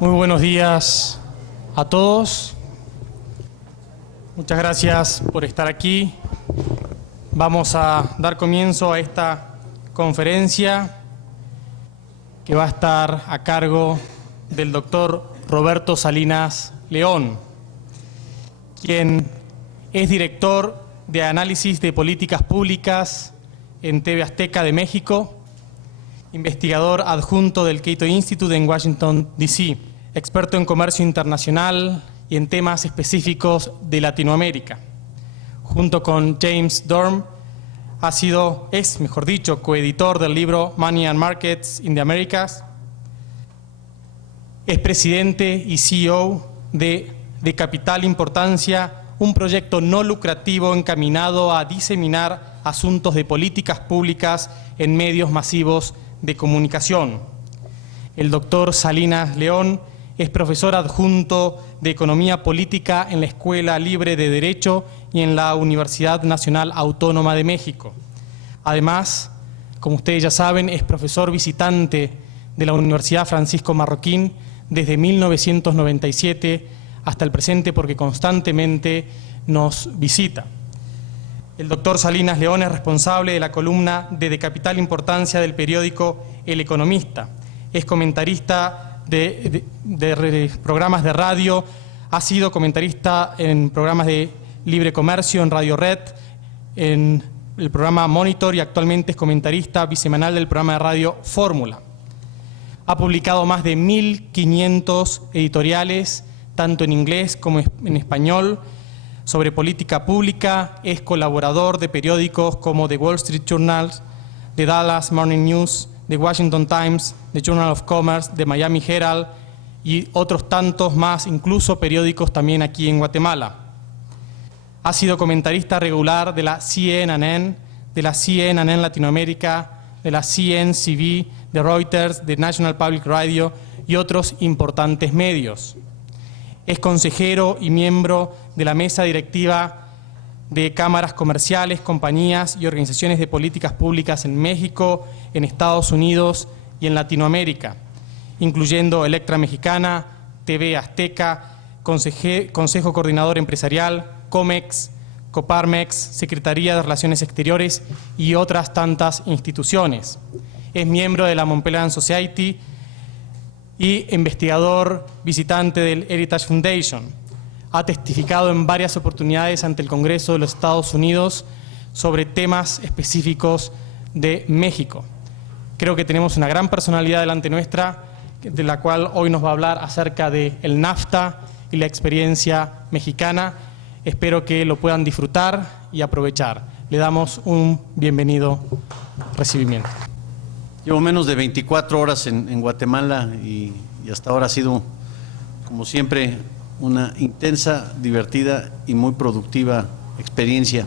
Muy buenos días a todos. Muchas gracias por estar aquí. Vamos a dar comienzo a esta conferencia que va a estar a cargo del doctor Roberto Salinas León, quien es director de Análisis de Políticas Públicas en TV Azteca de México, investigador adjunto del Cato Institute en Washington, D.C., experto en comercio internacional y en temas específicos de Latinoamérica. Junto con James Dorm, es coeditor del libro Money and Markets in the Americas. Es presidente y CEO de Capital Importancia, un proyecto no lucrativo encaminado a diseminar asuntos de políticas públicas en medios masivos de comunicación. El doctor Salinas León es profesor adjunto de Economía Política en la Escuela Libre de Derecho y en la Universidad Nacional Autónoma de México. Además, como ustedes ya saben, es profesor visitante de la Universidad Francisco Marroquín desde 1997 hasta el presente, porque constantemente nos visita. El doctor Salinas León es responsable de la columna de Capital Importancia del periódico El Economista. Es comentarista de programas de radio, ha sido comentarista en programas de Libre Comercio, en Radio Red, en el programa Monitor, y actualmente es comentarista bisemanal del programa de radio Fórmula. Ha publicado más de 1.500 editoriales, tanto en inglés como en español, sobre política pública. Es colaborador de periódicos como The Wall Street Journal, The Dallas Morning News, The Washington Times, The Journal of Commerce, The Miami Herald y otros tantos más, incluso periódicos también aquí en Guatemala. Ha sido comentarista regular de la CNN, de la CNN Latinoamérica, de la CNCV, de Reuters, de National Public Radio y otros importantes medios. Es consejero y miembro de la mesa directiva de cámaras comerciales, compañías y organizaciones de políticas públicas en México, en Estados Unidos y en Latinoamérica, incluyendo Electra Mexicana, TV Azteca, Consejo Coordinador Empresarial, COMEX, Coparmex, Secretaría de Relaciones Exteriores y otras tantas instituciones. Es miembro de la Montpellier Society y investigador visitante del Heritage Foundation. Ha testificado en varias oportunidades ante el Congreso de los Estados Unidos sobre temas específicos de México. Creo que tenemos una gran personalidad delante nuestra, de la cual hoy nos va a hablar acerca del NAFTA y la experiencia mexicana. Espero que lo puedan disfrutar y aprovechar. Le damos un bienvenido recibimiento. Llevo menos de 24 horas en Guatemala y hasta ahora ha sido, como siempre, una intensa, divertida y muy productiva experiencia.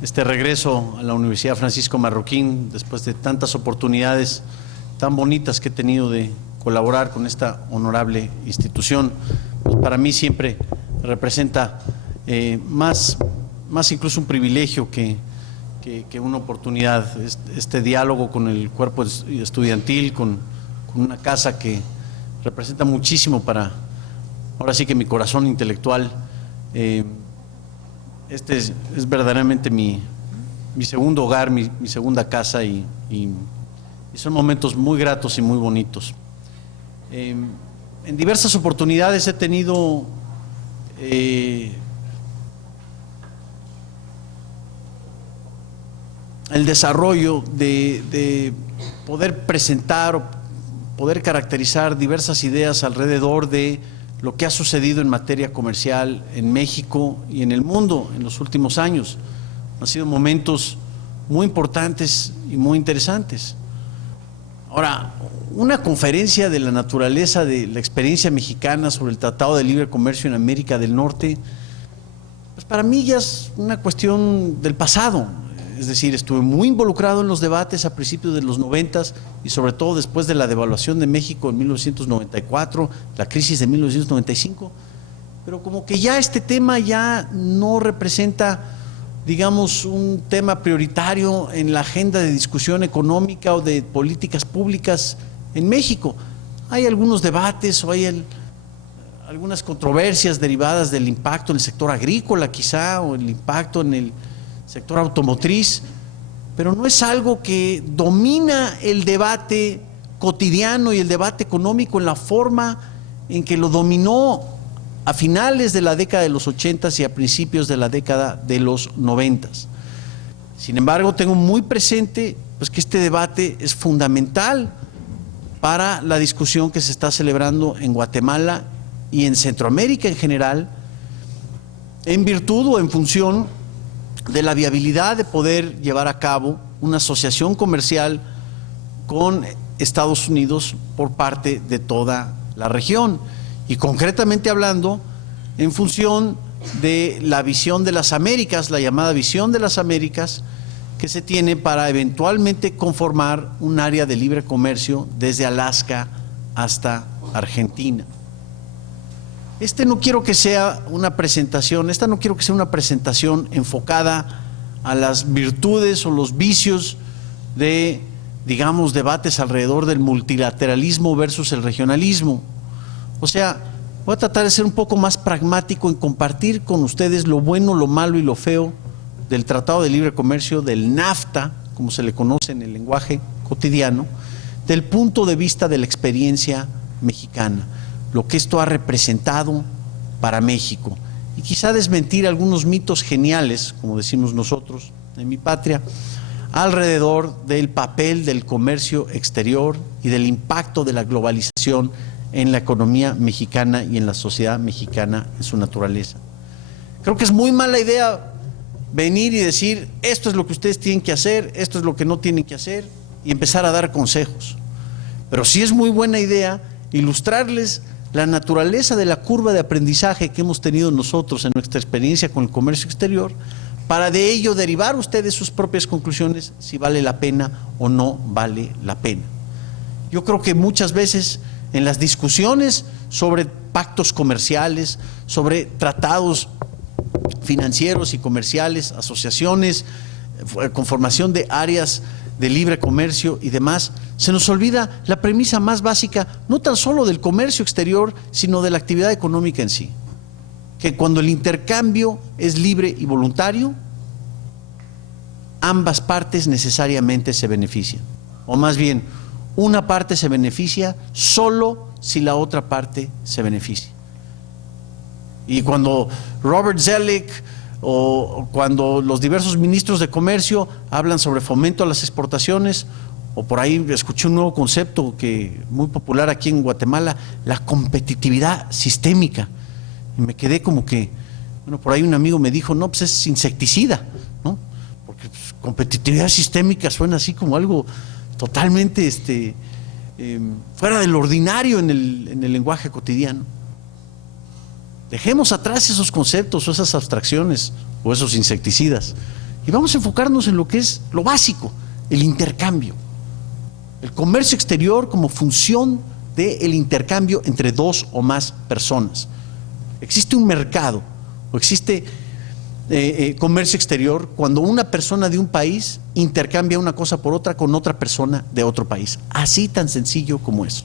Este regreso a la Universidad Francisco Marroquín, después de tantas oportunidades tan bonitas que he tenido de colaborar con esta honorable institución, pues para mí siempre representa más incluso un privilegio que una oportunidad. Este diálogo con el cuerpo estudiantil, con una casa que representa muchísimo para, ahora sí que mi corazón intelectual. Este es verdaderamente mi segundo hogar, mi segunda casa, y son momentos muy gratos y muy bonitos. En diversas oportunidades he tenido el desarrollo de poder presentar o poder caracterizar diversas ideas alrededor de lo que ha sucedido en materia comercial en México y en el mundo en los últimos años. Han sido momentos muy importantes y muy interesantes. Ahora, una conferencia de la naturaleza de la experiencia mexicana sobre el Tratado de Libre Comercio en América del Norte, pues para mí ya es una cuestión del pasado. Es decir, estuve muy involucrado en los debates a principios de los 90s y sobre todo después de la devaluación de México en 1994, la crisis de 1995, pero como que ya este tema ya no representa, digamos, un tema prioritario en la agenda de discusión económica o de políticas públicas en México. Hay algunos debates o hay algunas controversias derivadas del impacto en el sector agrícola quizá, o el impacto en el sector automotriz, pero no es algo que domina el debate cotidiano y el debate económico en la forma en que lo dominó a finales de la década de los 80s y a principios de la década de los 90s. Sin embargo, tengo muy presente pues, que este debate es fundamental para la discusión que se está celebrando en Guatemala y en Centroamérica en general, en virtud o en función de la viabilidad de poder llevar a cabo una asociación comercial con Estados Unidos por parte de toda la región. Y concretamente hablando, en función de la visión de las Américas, la llamada visión de las Américas, que se tiene para eventualmente conformar un área de libre comercio desde Alaska hasta Argentina. Esta no quiero que sea una presentación enfocada a las virtudes o los vicios de, digamos, debates alrededor del multilateralismo versus el regionalismo. O sea, voy a tratar de ser un poco más pragmático en compartir con ustedes lo bueno, lo malo y lo feo del Tratado de Libre Comercio, del NAFTA, como se le conoce en el lenguaje cotidiano, del punto de vista de la experiencia mexicana, lo que esto ha representado para México. Y quizá desmentir algunos mitos geniales, como decimos nosotros en mi patria, alrededor del papel del comercio exterior y del impacto de la globalización en la economía mexicana y en la sociedad mexicana en su naturaleza. Creo que es muy mala idea venir y decir, esto es lo que ustedes tienen que hacer, esto es lo que no tienen que hacer, y empezar a dar consejos. Pero sí es muy buena idea ilustrarles la naturaleza de la curva de aprendizaje que hemos tenido nosotros en nuestra experiencia con el comercio exterior, para de ello derivar ustedes sus propias conclusiones si vale la pena o no vale la pena. Yo creo que muchas veces en las discusiones sobre pactos comerciales, sobre tratados financieros y comerciales, asociaciones, conformación de áreas de libre comercio y demás, se nos olvida la premisa más básica, no tan solo del comercio exterior, sino de la actividad económica en sí. Que cuando el intercambio es libre y voluntario, ambas partes necesariamente se benefician. O más bien, una parte se beneficia solo si la otra parte se beneficia. Y cuando Robert Zoellick o cuando los diversos ministros de comercio hablan sobre fomento a las exportaciones, o por ahí escuché un nuevo concepto que muy popular aquí en Guatemala, la competitividad sistémica. Y me quedé como que, bueno, por ahí un amigo me dijo, no, pues es insecticida, ¿no? Porque pues, competitividad sistémica suena así como algo totalmente fuera del ordinario en el lenguaje cotidiano. Dejemos atrás esos conceptos o esas abstracciones o esos insecticidas y vamos a enfocarnos en lo que es lo básico, el intercambio. El comercio exterior como función del intercambio entre dos o más personas. Existe un mercado o existe comercio exterior cuando una persona de un país intercambia una cosa por otra con otra persona de otro país. Así tan sencillo como eso.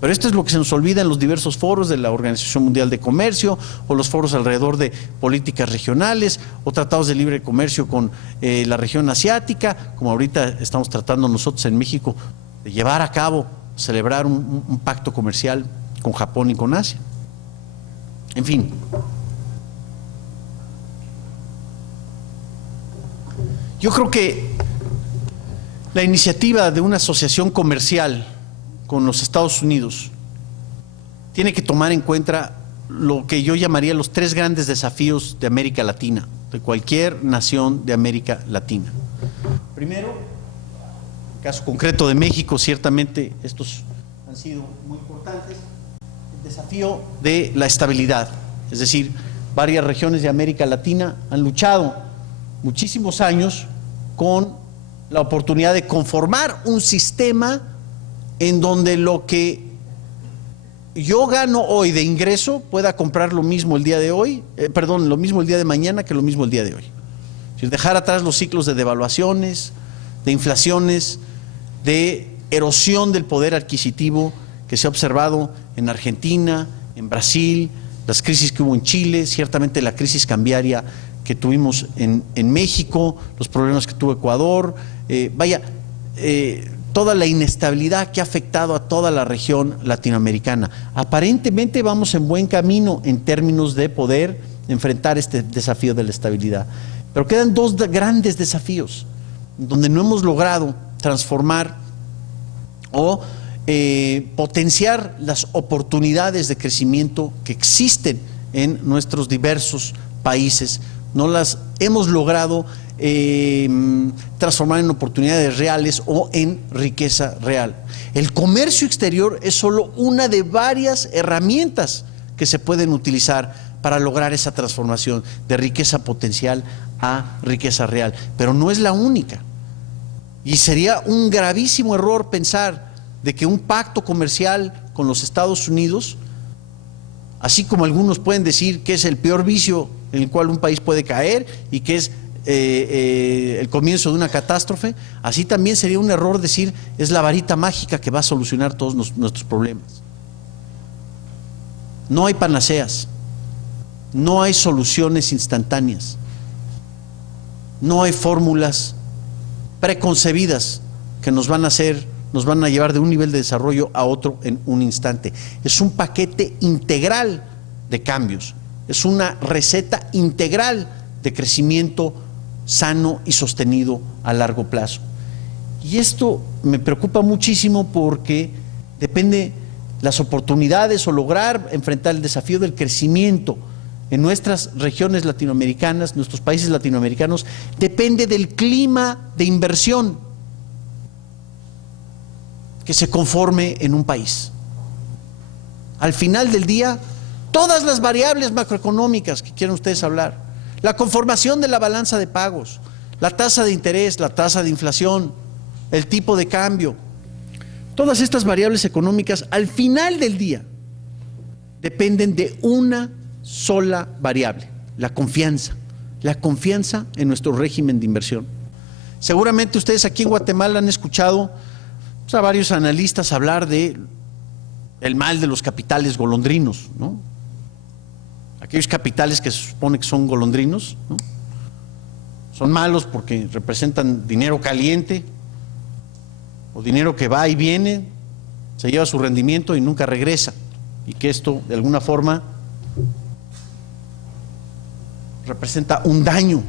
Pero esto es lo que se nos olvida en los diversos foros de la Organización Mundial de Comercio o los foros alrededor de políticas regionales o tratados de libre comercio con la región asiática, como ahorita estamos tratando nosotros en México de llevar a cabo, celebrar un pacto comercial con Japón y con Asia. En fin. Yo creo que la iniciativa de una asociación comercial con los Estados Unidos tiene que tomar en cuenta lo que yo llamaría los tres grandes desafíos de América Latina, de cualquier nación de América Latina. Primero, en el caso concreto de México, ciertamente estos han sido muy importantes, el desafío de la estabilidad, es decir, varias regiones de América Latina han luchado muchísimos años con la oportunidad de conformar un sistema en donde lo que yo gano hoy de ingreso pueda comprar lo mismo el día de hoy, lo mismo el día de mañana que lo mismo el día de hoy. Es decir, dejar atrás los ciclos de devaluaciones, de inflaciones, de erosión del poder adquisitivo que se ha observado en Argentina, en Brasil, las crisis que hubo en Chile, ciertamente la crisis cambiaria que tuvimos en México, los problemas que tuvo Ecuador, toda la inestabilidad que ha afectado a toda la región latinoamericana. Aparentemente vamos en buen camino en términos de poder enfrentar este desafío de la estabilidad. Pero quedan dos grandes desafíos donde no hemos logrado transformar o potenciar las oportunidades de crecimiento que existen en nuestros diversos países. No las hemos logrado transformar en oportunidades reales o en riqueza real. El comercio exterior es solo una de varias herramientas que se pueden utilizar para lograr esa transformación de riqueza potencial a riqueza real, pero no es la única. Y sería un gravísimo error pensar de que un pacto comercial con los Estados Unidos, así como algunos pueden decir que es el peor vicio en el cual un país puede caer y que es el comienzo de una catástrofe, así también sería un error decir es la varita mágica que va a solucionar todos nuestros problemas. No hay panaceas, no hay soluciones instantáneas, no hay fórmulas preconcebidas que nos van a llevar de un nivel de desarrollo a otro en un instante. Es un paquete integral de cambios, es una receta integral de crecimiento sano y sostenido a largo plazo. Y esto me preocupa muchísimo porque depende las oportunidades o lograr enfrentar el desafío del crecimiento en nuestras regiones latinoamericanas, nuestros países latinoamericanos, depende del clima de inversión que se conforme en un país. Al final del día, todas las variables macroeconómicas que quieran ustedes hablar, la conformación de la balanza de pagos, la tasa de interés, la tasa de inflación, el tipo de cambio, todas estas variables económicas al final del día dependen de una sola variable, la confianza en nuestro régimen de inversión. Seguramente ustedes aquí en Guatemala han escuchado a varios analistas hablar de el mal de los capitales golondrinos, ¿no? Aquellos capitales que se supone que son golondrinos, ¿no? Son malos porque representan dinero caliente o dinero que va y viene, se lleva su rendimiento y nunca regresa, y que esto de alguna forma representa un daño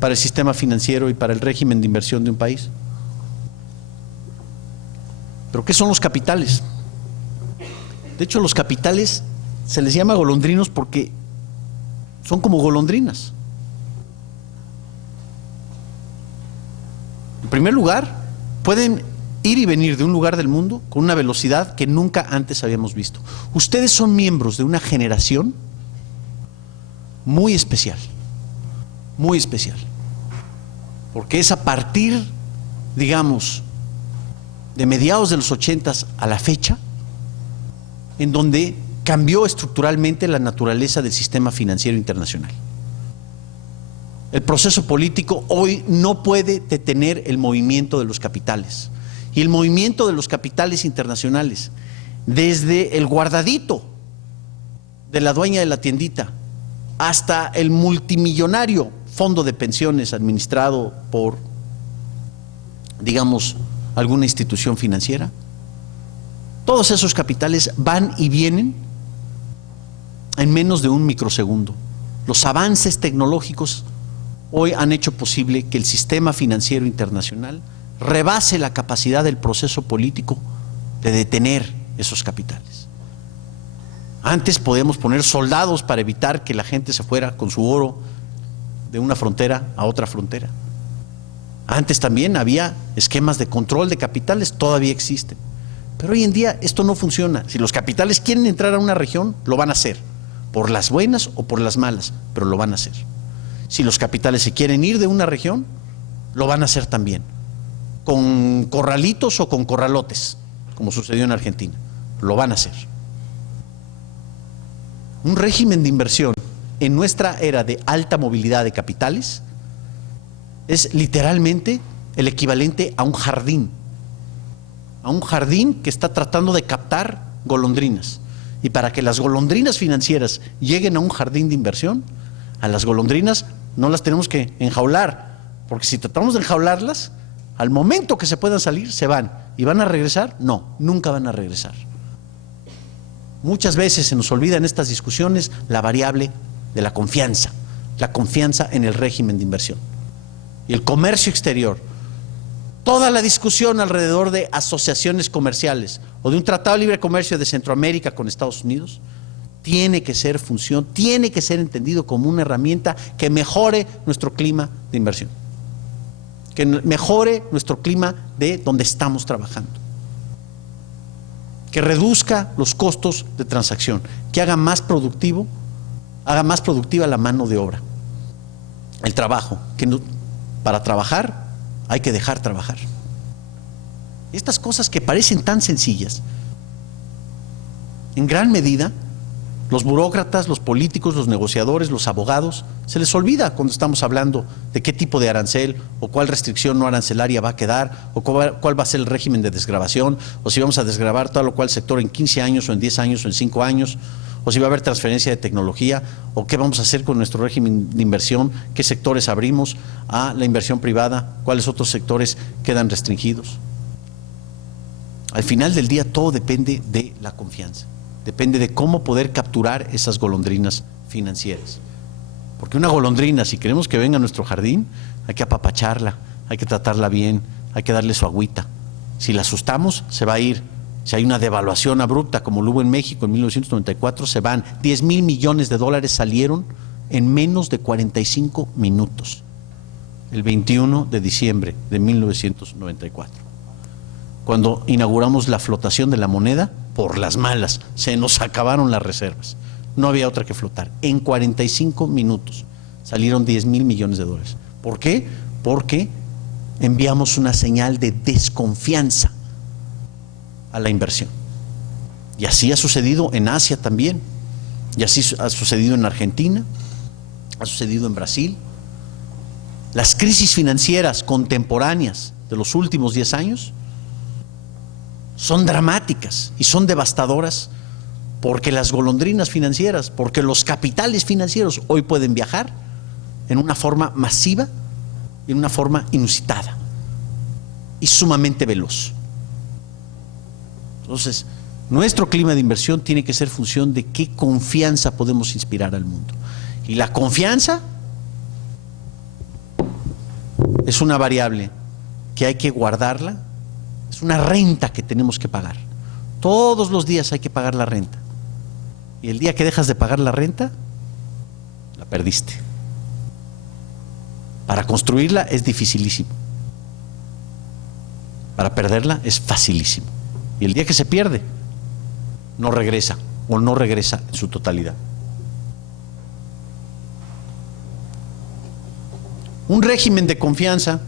para el sistema financiero y para el régimen de inversión de un país. ¿Pero qué son los capitales? De hecho, los capitales se les llama golondrinos porque son como golondrinas. En primer lugar, pueden ir y venir de un lugar del mundo con una velocidad que nunca antes habíamos visto. Ustedes son miembros de una generación muy especial, porque es a partir, digamos, de mediados de los 80s a la fecha, en donde cambió estructuralmente la naturaleza del sistema financiero internacional. El proceso político hoy no puede detener el movimiento de los capitales. Y el movimiento de los capitales internacionales, desde el guardadito de la dueña de la tiendita hasta el multimillonario fondo de pensiones administrado por, digamos, alguna institución financiera, todos esos capitales van y vienen en menos de un microsegundo. Los avances tecnológicos hoy han hecho posible que el sistema financiero internacional rebase la capacidad del proceso político de detener esos capitales. Antes podíamos poner soldados para evitar que la gente se fuera con su oro de una frontera a otra frontera. Antes también había esquemas de control de capitales, todavía existen. Pero hoy en día esto no funciona. Si los capitales quieren entrar a una región, lo van a hacer, por las buenas o por las malas, pero lo van a hacer. Si los capitales se quieren ir de una región, lo van a hacer también, con corralitos o con corralotes, como sucedió en Argentina, lo van a hacer. Un régimen de inversión en nuestra era de alta movilidad de capitales es literalmente el equivalente a un jardín que está tratando de captar golondrinas. Y para que las golondrinas financieras lleguen a un jardín de inversión, a las golondrinas no las tenemos que enjaular, porque si tratamos de enjaularlas, al momento que se puedan salir, se van. ¿Y van a regresar? No, nunca van a regresar. Muchas veces se nos olvida en estas discusiones la variable de la confianza en el régimen de inversión. Y el comercio exterior, toda la discusión alrededor de asociaciones comerciales o de un tratado de libre comercio de Centroamérica con Estados Unidos, tiene que ser entendido como una herramienta que mejore nuestro clima de inversión, que mejore nuestro clima de donde estamos trabajando, que reduzca los costos de transacción, que haga más productiva la mano de obra, el trabajo, que no, para trabajar hay que dejar trabajar. Estas cosas que parecen tan sencillas, en gran medida, los burócratas, los políticos, los negociadores, los abogados, se les olvida cuando estamos hablando de qué tipo de arancel o cuál restricción no arancelaria va a quedar, o cuál va a ser el régimen de desgravación, o si vamos a desgravar tal o cual sector en 15 años o en 10 años o en 5 años, o si va a haber transferencia de tecnología, o qué vamos a hacer con nuestro régimen de inversión, qué sectores abrimos a la inversión privada, cuáles otros sectores quedan restringidos. Al final del día todo depende de la confianza. Depende de cómo poder capturar esas golondrinas financieras. Porque una golondrina, si queremos que venga a nuestro jardín, hay que apapacharla, hay que tratarla bien, hay que darle su agüita. Si la asustamos, se va a ir. Si hay una devaluación abrupta, como lo hubo en México en 1994, se van. 10,000 millones de dólares salieron en menos de 45 minutos, el 21 de diciembre de 1994. Cuando inauguramos la flotación de la moneda, por las malas, se nos acabaron las reservas. No había otra que flotar. En 45 minutos salieron 10,000 millones de dólares. ¿Por qué? Porque enviamos una señal de desconfianza a la inversión. Y así ha sucedido en Asia también. Y así ha sucedido en Argentina, ha sucedido en Brasil. Las crisis financieras contemporáneas de los últimos 10 años son dramáticas y son devastadoras, porque las golondrinas financieras, porque los capitales financieros hoy pueden viajar en una forma masiva y en una forma inusitada y sumamente veloz. Entonces, nuestro clima de inversión tiene que ser función de qué confianza podemos inspirar al mundo. Y la confianza es una variable que hay que guardarla. Es una renta que tenemos que pagar. Todos los días hay que pagar la renta. Y el día que dejas de pagar la renta, la perdiste. Para construirla es dificilísimo. Para perderla es facilísimo. Y el día que se pierde, no regresa, o no regresa en su totalidad. Un régimen de confianza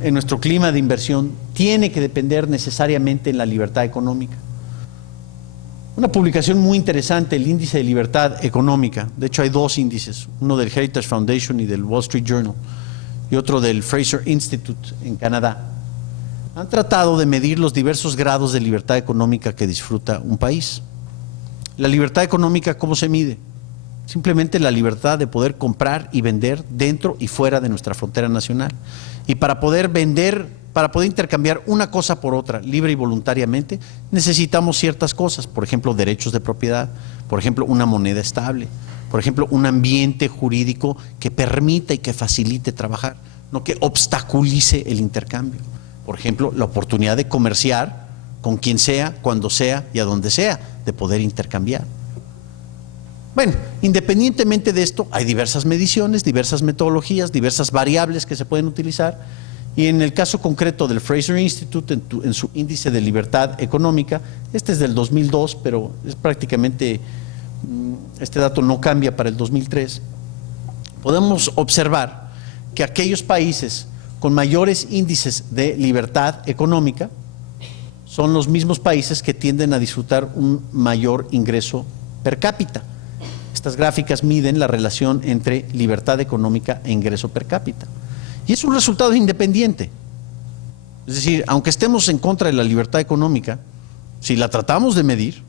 en nuestro clima de inversión tiene que depender necesariamente en la libertad económica. Una publicación muy interesante, el índice de libertad económica, de hecho hay dos índices, uno del Heritage Foundation y del Wall Street Journal y otro del Fraser Institute en Canadá, han tratado de medir los diversos grados de libertad económica que disfruta un país. La libertad económica, ¿cómo se mide? Simplemente la libertad de poder comprar y vender dentro y fuera de nuestra frontera nacional. Y para poder vender, para poder intercambiar una cosa por otra libre y voluntariamente, necesitamos ciertas cosas, por ejemplo, derechos de propiedad, por ejemplo, una moneda estable, por ejemplo, un ambiente jurídico que permita y que facilite trabajar, no que obstaculice el intercambio. Por ejemplo, la oportunidad de comerciar con quien sea, cuando sea y a donde sea, de poder intercambiar. Bueno, independientemente de esto, hay diversas mediciones, diversas metodologías, diversas variables que se pueden utilizar. Y en el caso concreto del Fraser Institute, en su índice de libertad económica, este es del 2002, pero es prácticamente, este dato no cambia para el 2003, podemos observar que aquellos países con mayores índices de libertad económica son los mismos países que tienden a disfrutar un mayor ingreso per cápita. Estas gráficas miden la relación entre libertad económica e ingreso per cápita. Y es un resultado independiente. Es decir, aunque estemos en contra de la libertad económica, si la tratamos de medir,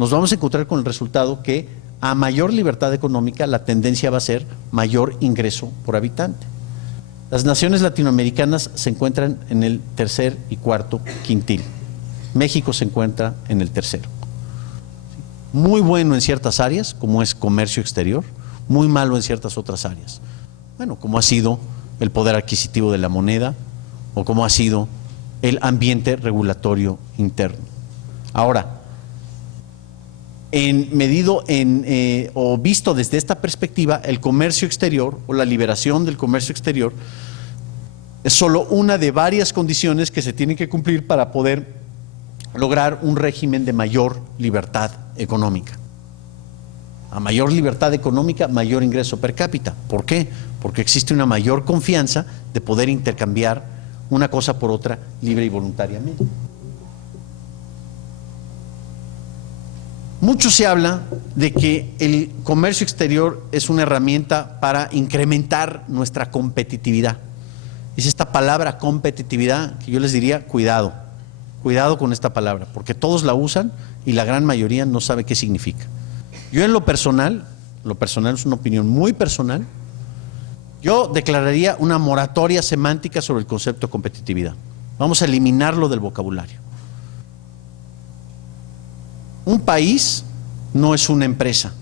nos vamos a encontrar con el resultado que a mayor libertad económica la tendencia va a ser mayor ingreso por habitante. Las naciones latinoamericanas se encuentran en el tercer y cuarto quintil. México se encuentra en el tercero. Muy bueno en ciertas áreas, como es comercio exterior, muy malo en ciertas otras áreas. Bueno, como ha sido el poder adquisitivo de la moneda o como ha sido el ambiente regulatorio interno. Ahora, o visto desde esta perspectiva, el comercio exterior o la liberación del comercio exterior es solo una de varias condiciones que se tienen que cumplir para poder lograr un régimen de mayor libertad económica. A mayor libertad económica, mayor ingreso per cápita. ¿Por qué? Porque existe una mayor confianza de poder intercambiar una cosa por otra libre y voluntariamente. Mucho se habla de que el comercio exterior es una herramienta para incrementar nuestra competitividad. Es esta palabra competitividad que yo les diría, cuidado con esta palabra, porque todos la usan y la gran mayoría no sabe qué significa. Yo en lo personal es una opinión muy personal, yo declararía una moratoria semántica sobre el concepto de competitividad. Vamos a eliminarlo del vocabulario. Un país no es una empresa,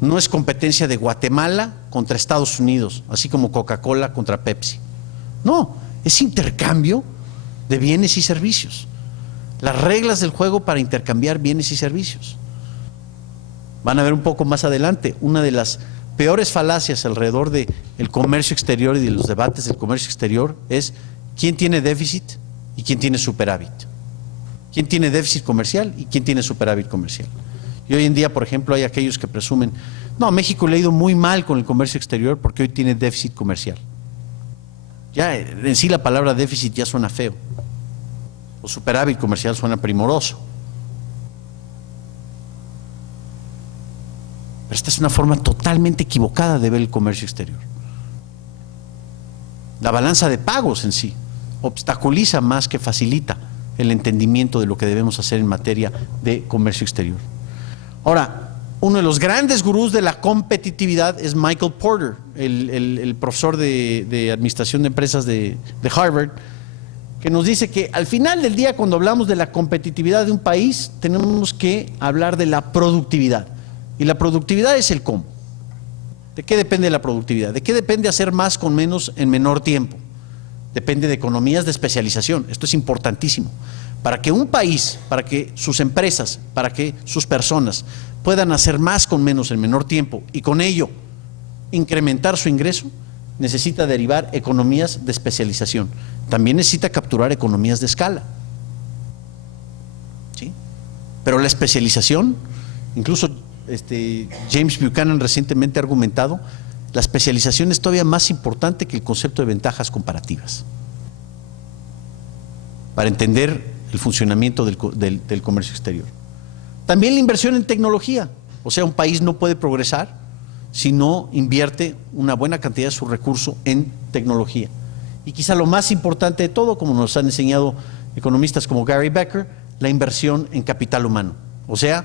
no es competencia de Guatemala contra Estados Unidos, así como Coca-Cola contra Pepsi. No, es intercambio de bienes y servicios. Las reglas del juego para intercambiar bienes y servicios. Van a ver un poco más adelante, una de las peores falacias alrededor del comercio exterior y de los debates del comercio exterior es quién tiene déficit y quién tiene superávit. ¿Quién tiene déficit comercial y quién tiene superávit comercial? Y hoy en día, por ejemplo, hay aquellos que presumen, no, México le ha ido muy mal con el comercio exterior porque hoy tiene déficit comercial. Ya en sí la palabra déficit ya suena feo, o superávit comercial suena primoroso. Pero esta es una forma totalmente equivocada de ver el comercio exterior. La balanza de pagos en sí obstaculiza más que facilita el entendimiento de lo que debemos hacer en materia de comercio exterior. Ahora, uno de los grandes gurús de la competitividad es Michael Porter, el profesor de administración de empresas de Harvard, que nos dice que al final del día, cuando hablamos de la competitividad de un país, tenemos que hablar de la productividad. Y la productividad es el cómo. ¿De qué depende la productividad? ¿De qué depende hacer más con menos en menor tiempo? Depende de economías de especialización. Esto es importantísimo. Para que un país, para que sus empresas, para que sus personas puedan hacer más con menos en menor tiempo y con ello incrementar su ingreso, necesita derivar economías de especialización. También necesita capturar economías de escala. ¿Sí? Pero la especialización, incluso James Buchanan recientemente ha argumentado, la especialización es todavía más importante que el concepto de ventajas comparativas para entender el funcionamiento del comercio exterior. También la inversión en tecnología, o sea, un país no puede progresar si no invierte una buena cantidad de su recurso en tecnología. Y quizá lo más importante de todo, como nos han enseñado economistas como Gary Becker, la inversión en capital humano, o sea,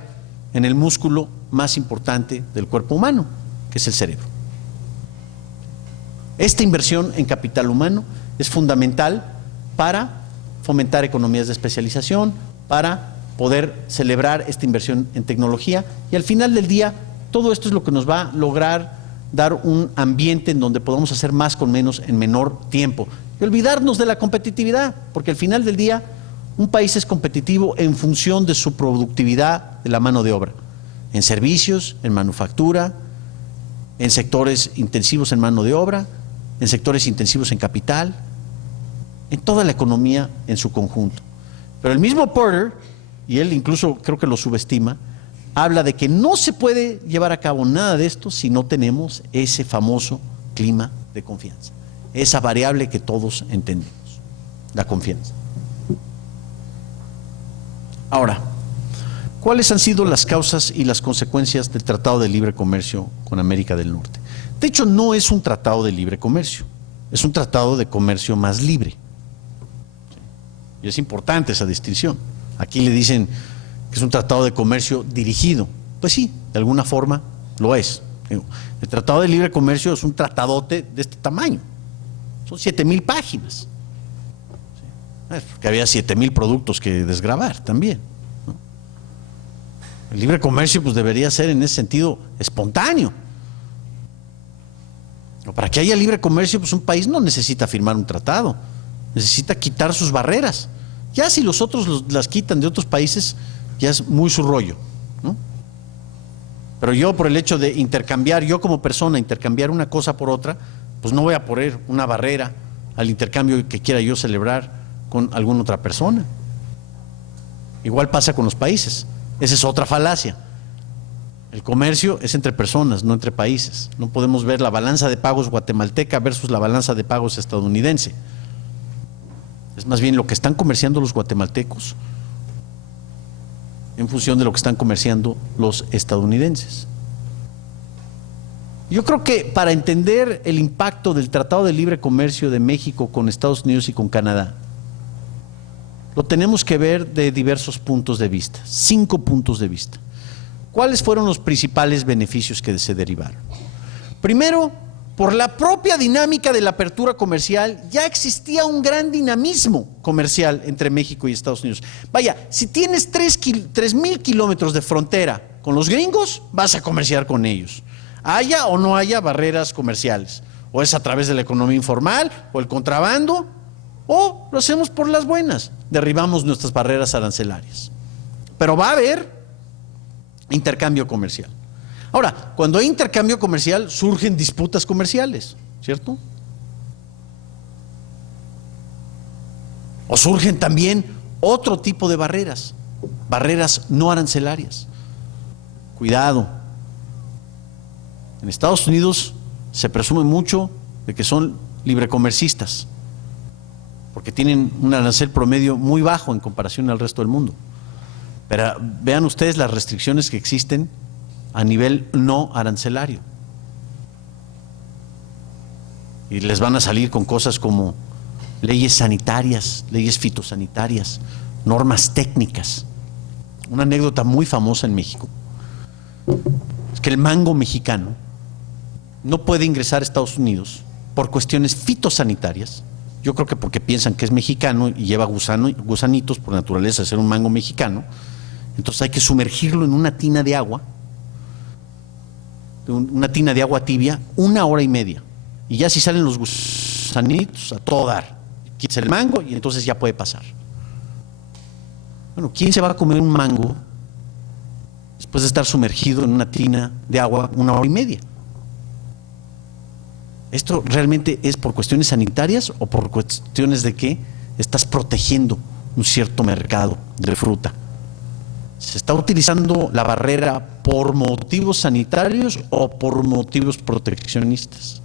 en el músculo más importante del cuerpo humano, que es el cerebro. Esta inversión en capital humano es fundamental para fomentar economías de especialización, para poder celebrar esta inversión en tecnología, y al final del día todo esto es lo que nos va a lograr dar un ambiente en donde podamos hacer más con menos en menor tiempo y olvidarnos de la competitividad, porque al final del día un país es competitivo en función de su productividad de la mano de obra, en servicios, en manufactura, en sectores intensivos en mano de obra, en sectores intensivos en capital, en toda la economía en su conjunto. Pero el mismo Porter, y él incluso creo que lo subestima, habla de que no se puede llevar a cabo nada de esto si no tenemos ese famoso clima de confianza, esa variable que todos entendemos, la confianza. Ahora, ¿cuáles han sido las causas y las consecuencias del Tratado de Libre Comercio con América del Norte? De hecho, no es un tratado de libre comercio, es un tratado de comercio más libre. Y es importante esa distinción. Aquí le dicen que es un tratado de comercio dirigido. Pues sí, de alguna forma lo es. El Tratado de Libre Comercio es un tratadote de este tamaño. Son 7,000 páginas. Porque había 7,000 productos que desgravar también, ¿no? El libre comercio pues debería ser en ese sentido espontáneo. Para que haya libre comercio, pues un país no necesita firmar un tratado, necesita quitar sus barreras. Ya si los otros las quitan de otros países, ya es muy su rollo, ¿no? Pero yo, por el hecho de intercambiar, yo como persona, intercambiar una cosa por otra, pues no voy a poner una barrera al intercambio que quiera yo celebrar con alguna otra persona. Igual pasa con los países. Esa es otra falacia. El comercio es entre personas, no entre países. No podemos ver la balanza de pagos guatemalteca versus la balanza de pagos estadounidense. Es más bien lo que están comerciando los guatemaltecos en función de lo que están comerciando los estadounidenses. Yo creo que para entender el impacto del Tratado de Libre Comercio de México con Estados Unidos y con Canadá, lo tenemos que ver de diversos puntos de vista, 5 puntos de vista. ¿Cuáles fueron los principales beneficios que se derivaron? Primero, por la propia dinámica de la apertura comercial, ya existía un gran dinamismo comercial entre México y Estados Unidos. Vaya, si tienes 3,000 kilómetros de frontera con los gringos, vas a comerciar con ellos. Haya o no haya barreras comerciales. O es a través de la economía informal, o el contrabando, o lo hacemos por las buenas, derribamos nuestras barreras arancelarias. Pero va a haber intercambio comercial. Ahora, cuando hay intercambio comercial, surgen disputas comerciales, ¿cierto? O surgen también otro tipo de barreras, barreras no arancelarias. Cuidado. En Estados Unidos se presume mucho de que son librecomercistas, porque tienen un arancel promedio muy bajo en comparación al resto del mundo. Pero vean ustedes las restricciones que existen a nivel no arancelario. Y les van a salir con cosas como leyes sanitarias, leyes fitosanitarias, normas técnicas. Una anécdota muy famosa en México es que el mango mexicano no puede ingresar a Estados Unidos por cuestiones fitosanitarias. Yo creo que porque piensan que es mexicano y lleva gusanitos por naturaleza de ser un mango mexicano. Entonces hay que sumergirlo en una tina de agua tibia, 1 hora y media. Y ya si salen los gusanitos, a todo dar. Quitas el mango y entonces ya puede pasar. Bueno, ¿quién se va a comer un mango después de estar sumergido en una tina de agua 1 hora y media? ¿Esto realmente es por cuestiones sanitarias o por cuestiones de que estás protegiendo un cierto mercado de fruta? ¿Se está utilizando la barrera por motivos sanitarios o por motivos proteccionistas?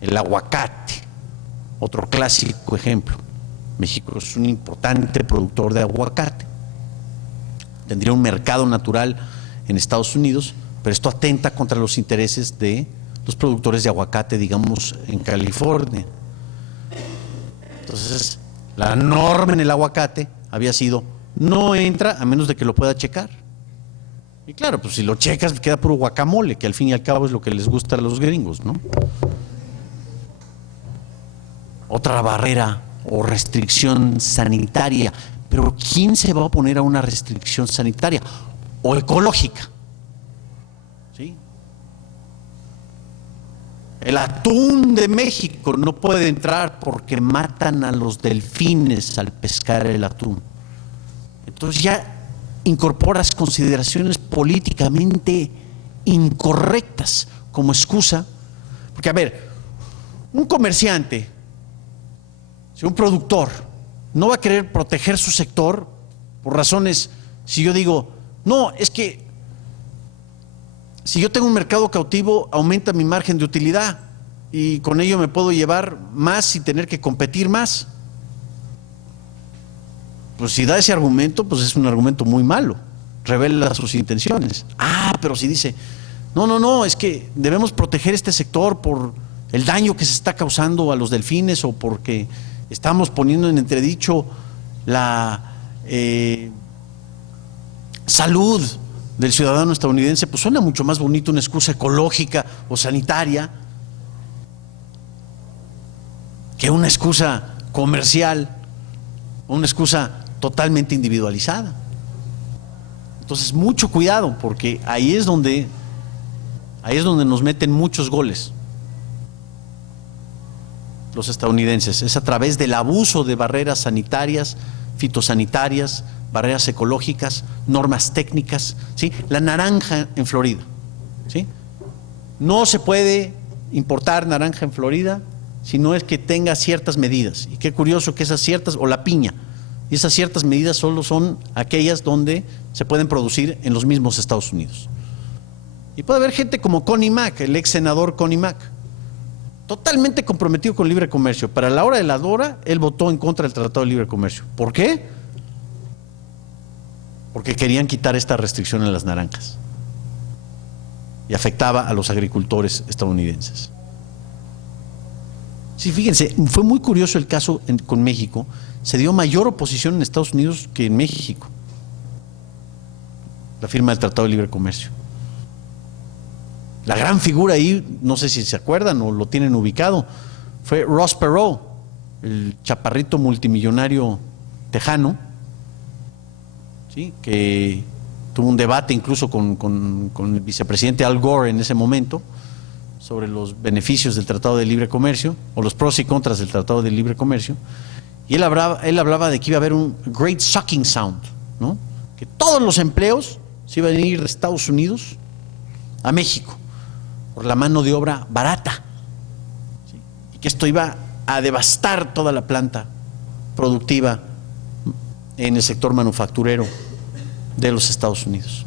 El aguacate, otro clásico ejemplo. México es un importante productor de aguacate. Tendría un mercado natural en Estados Unidos, pero esto atenta contra los intereses de los productores de aguacate, digamos, en California. Entonces, la norma en el aguacate había sido: no entra a menos de que lo pueda checar. Y claro, pues si lo checas queda puro guacamole, que al fin y al cabo es lo que les gusta a los gringos, ¿no? Otra barrera o restricción sanitaria. Pero ¿quién se va a oponer a una restricción sanitaria o ecológica? ¿Sí? El atún de México no puede entrar porque matan a los delfines al pescar el atún. Entonces ya incorporas consideraciones políticamente incorrectas como excusa. Porque, a ver, un comerciante, si un productor no va a querer proteger su sector por razones, si yo digo, no, es que si yo tengo un mercado cautivo, aumenta mi margen de utilidad y con ello me puedo llevar más sin tener que competir más. Pues si da ese argumento, pues es un argumento muy malo, revela sus intenciones. Pero si dice, no, es que debemos proteger este sector por el daño que se está causando a los delfines o porque estamos poniendo en entredicho salud del ciudadano estadounidense, pues suena mucho más bonito una excusa ecológica o sanitaria que una excusa comercial o una excusa totalmente individualizada. Entonces, mucho cuidado, porque ahí es donde nos meten muchos goles los estadounidenses. Es a través del abuso de barreras sanitarias, fitosanitarias, barreras ecológicas, normas técnicas, ¿sí? La naranja en Florida, ¿sí? No se puede importar naranja en Florida si no es que tenga ciertas medidas. Y qué curioso que esas ciertas, o la piña, y esas ciertas medidas solo son aquellas donde se pueden producir en los mismos Estados Unidos. Y puede haber gente como Connie Mack, el ex senador Connie Mack, totalmente comprometido con el libre comercio. Para la hora de la hora, él votó en contra del Tratado de Libre Comercio. ¿Por qué? Porque querían quitar esta restricción en las naranjas y afectaba a los agricultores estadounidenses. Sí, fíjense, fue muy curioso el caso con México. Se dio mayor oposición en Estados Unidos que en México, la firma del Tratado de Libre Comercio. La gran figura ahí, no sé si se acuerdan o lo tienen ubicado, fue Ross Perot, el chaparrito multimillonario tejano, ¿sí? Que tuvo un debate incluso con el vicepresidente Al Gore en ese momento sobre los beneficios del Tratado de Libre Comercio o los pros y contras del Tratado de Libre Comercio. Y él hablaba de que iba a haber un Great Sucking Sound, ¿no? Que todos los empleos se iban a ir de Estados Unidos a México por la mano de obra barata, ¿sí? Y que esto iba a devastar toda la planta productiva en el sector manufacturero de los Estados Unidos.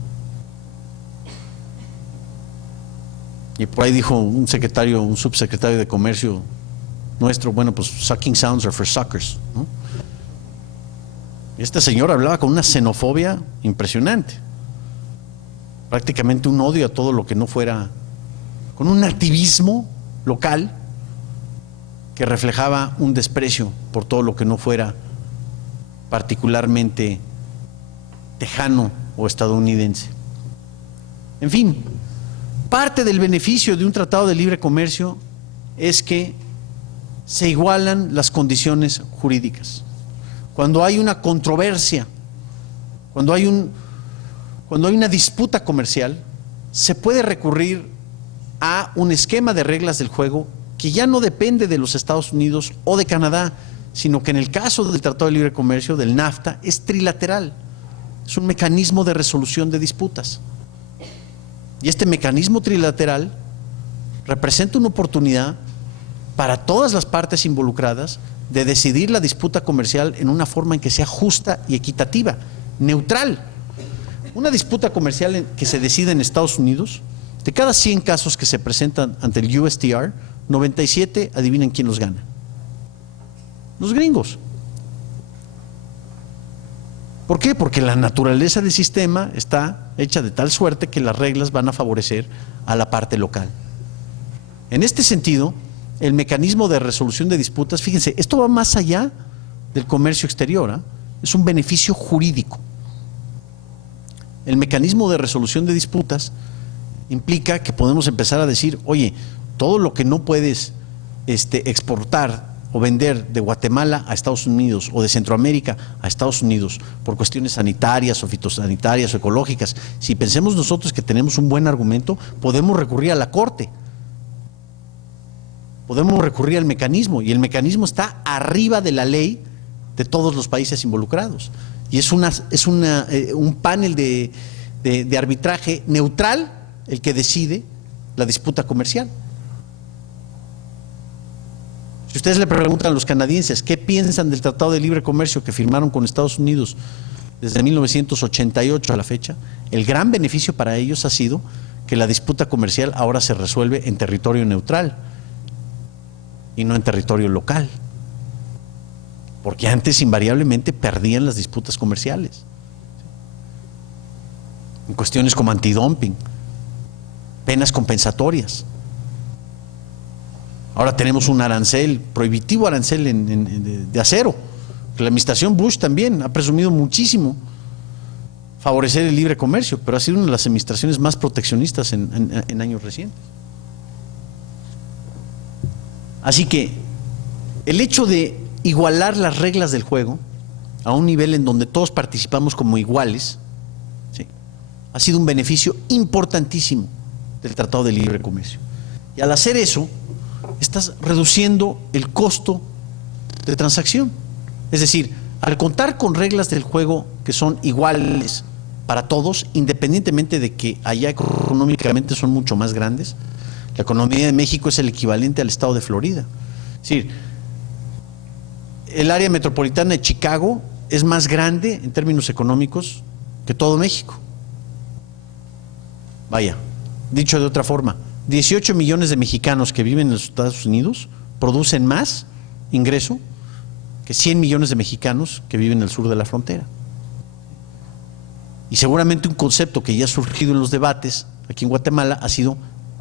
Y por ahí dijo un subsecretario de Comercio nuestro, bueno, pues sucking sounds are for suckers, ¿no? Y este señor hablaba con una xenofobia impresionante, prácticamente un odio a todo lo que no fuera, con un nativismo local que reflejaba un desprecio por todo lo que no fuera particularmente tejano o estadounidense. En fin, parte del beneficio de un tratado de libre comercio es que se igualan las condiciones jurídicas. Cuando hay una controversia, cuando hay una disputa comercial, se puede recurrir a un esquema de reglas del juego que ya no depende de los Estados Unidos o de Canadá, sino que en el caso del Tratado de Libre Comercio, del NAFTA, es trilateral. Es un mecanismo de resolución de disputas. Y este mecanismo trilateral representa una oportunidad para todas las partes involucradas de decidir la disputa comercial en una forma en que sea justa y equitativa, neutral. Una disputa comercial que se decide en Estados Unidos, de cada 100 casos que se presentan ante el USTR, 97, adivinen quién los gana. Los gringos. ¿Por qué? Porque la naturaleza del sistema está hecha de tal suerte que las reglas van a favorecer a la parte local. En este sentido, el mecanismo de resolución de disputas, fíjense, esto va más allá del comercio exterior, ¿eh? Es un beneficio jurídico. El mecanismo de resolución de disputas implica que podemos empezar a decir, oye, todo lo que no puedes exportar o vender de Guatemala a Estados Unidos o de Centroamérica a Estados Unidos por cuestiones sanitarias o fitosanitarias o ecológicas, si pensemos nosotros que tenemos un buen argumento, podemos recurrir a la Corte, podemos recurrir al mecanismo, y el mecanismo está arriba de la ley de todos los países involucrados, y es un panel de arbitraje neutral el que decide la disputa comercial. Si ustedes le preguntan a los canadienses qué piensan del Tratado de Libre Comercio que firmaron con Estados Unidos desde 1988 a la fecha, el gran beneficio para ellos ha sido que la disputa comercial ahora se resuelve en territorio neutral y no en territorio local, porque antes invariablemente perdían las disputas comerciales en cuestiones como antidumping, penas compensatorias. Ahora tenemos un arancel, prohibitivo arancel de acero, que la administración Bush también ha presumido muchísimo, favorecer el libre comercio, pero ha sido una de las administraciones más proteccionistas en años recientes. Así que el hecho de igualar las reglas del juego a un nivel en donde todos participamos como iguales, ¿sí?, ha sido un beneficio importantísimo del Tratado de Libre Comercio. Y al hacer eso, estás reduciendo el costo de transacción. Es decir, al contar con reglas del juego que son iguales para todos, independientemente de que allá económicamente son mucho más grandes, la economía de México es el equivalente al estado de Florida. Es decir, el área metropolitana de Chicago es más grande en términos económicos que todo México. Vaya, dicho de otra forma, 18 millones de mexicanos que viven en los Estados Unidos producen más ingreso que 100 millones de mexicanos que viven en el sur de la frontera. Y seguramente un concepto que ya ha surgido en los debates aquí en Guatemala ha sido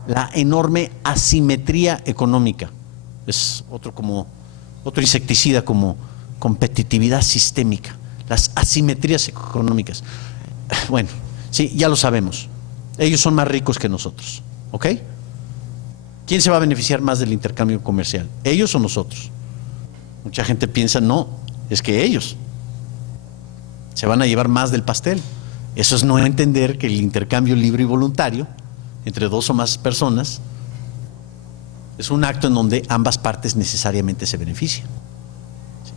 la enorme asimetría económica. Es otro insecticida como competitividad sistémica, las asimetrías económicas. Bueno, sí, ya lo sabemos. Ellos son más ricos que nosotros, ¿ok? ¿Quién se va a beneficiar más del intercambio comercial? ¿Ellos o nosotros? Mucha gente piensa, no, es que ellos se van a llevar más del pastel. Eso es no entender que el intercambio libre y voluntario entre dos o más personas es un acto en donde ambas partes necesariamente se benefician. ¿Sí?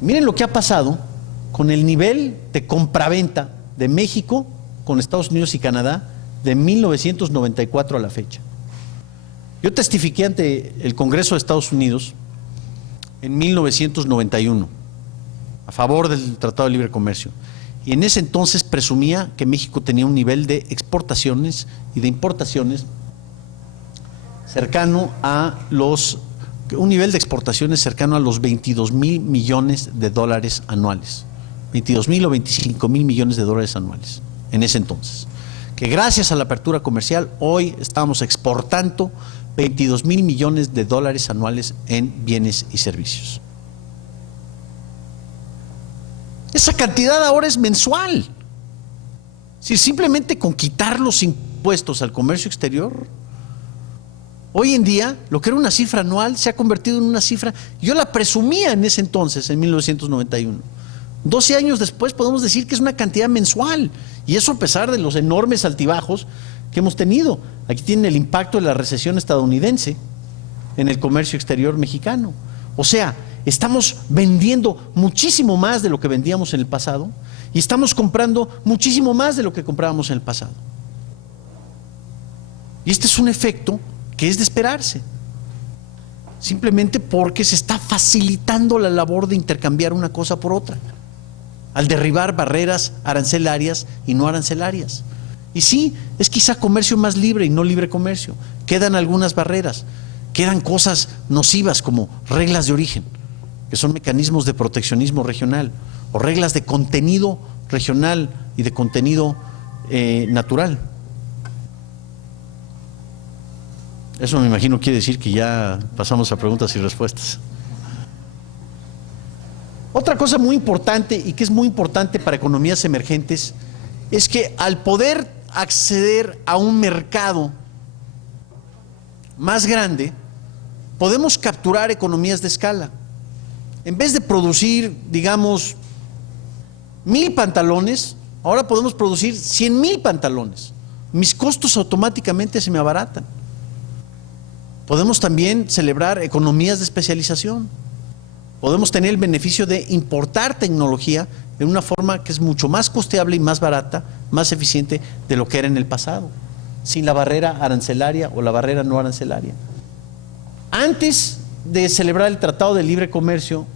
Miren lo que ha pasado con el nivel de compraventa de México con Estados Unidos y Canadá de 1994 a la fecha. Yo testifiqué ante el Congreso de Estados Unidos en 1991 a favor del Tratado de Libre Comercio, y en ese entonces presumía que México tenía un nivel de exportaciones y de importaciones cercano a un nivel de exportaciones cercano a los 22,000 millones de dólares anuales, 22,000 o 25,000 millones de dólares anuales en ese entonces, que gracias a la apertura comercial hoy estamos exportando 22,000 millones de dólares anuales en bienes y servicios. Esa cantidad ahora es mensual. Si simplemente con quitar los impuestos al comercio exterior, hoy en día lo que era una cifra anual se ha convertido en una cifra, yo la presumía en ese entonces, en 1991. 12 años después podemos decir que es una cantidad mensual, y eso a pesar de los enormes altibajos que hemos tenido. Aquí tienen el impacto de la recesión estadounidense en el comercio exterior mexicano. O sea, estamos vendiendo muchísimo más de lo que vendíamos en el pasado y estamos comprando muchísimo más de lo que comprábamos en el pasado. Y este es un efecto que es de esperarse, simplemente porque se está facilitando la labor de intercambiar una cosa por otra, al derribar barreras arancelarias y no arancelarias. Y sí, es quizá comercio más libre y no libre comercio. Quedan algunas barreras, quedan cosas nocivas como reglas de origen, que son mecanismos de proteccionismo regional, o reglas de contenido regional y de contenido natural. Eso me imagino quiere decir que ya pasamos a preguntas y respuestas. Otra cosa muy importante, y que es muy importante para economías emergentes, es que al poder acceder a un mercado más grande, podemos capturar economías de escala. En vez de producir, digamos, 1,000 pantalones, ahora podemos producir 100,000 pantalones. Mis costos automáticamente se me abaratan. Podemos también celebrar economías de especialización. Podemos tener el beneficio de importar tecnología en una forma que es mucho más costeable y más barata, más eficiente de lo que era en el pasado, sin la barrera arancelaria o la barrera no arancelaria. Antes de celebrar el Tratado de Libre Comercio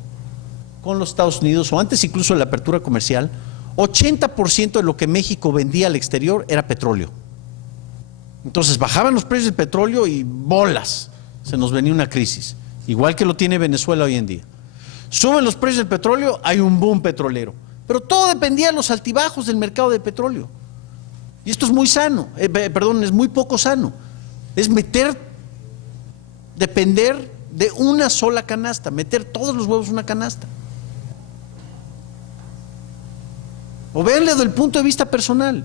con los Estados Unidos, o antes incluso de la apertura comercial, 80% de lo que México vendía al exterior era petróleo. Entonces bajaban los precios del petróleo y bolas, se nos venía una crisis, igual que lo tiene Venezuela hoy en día. Suben los precios del petróleo, hay un boom petrolero, pero todo dependía de los altibajos del mercado de petróleo. Y esto es muy sano, es muy poco sano. Es depender de una sola canasta, meter todos los huevos en una canasta. O véanle desde el punto de vista personal.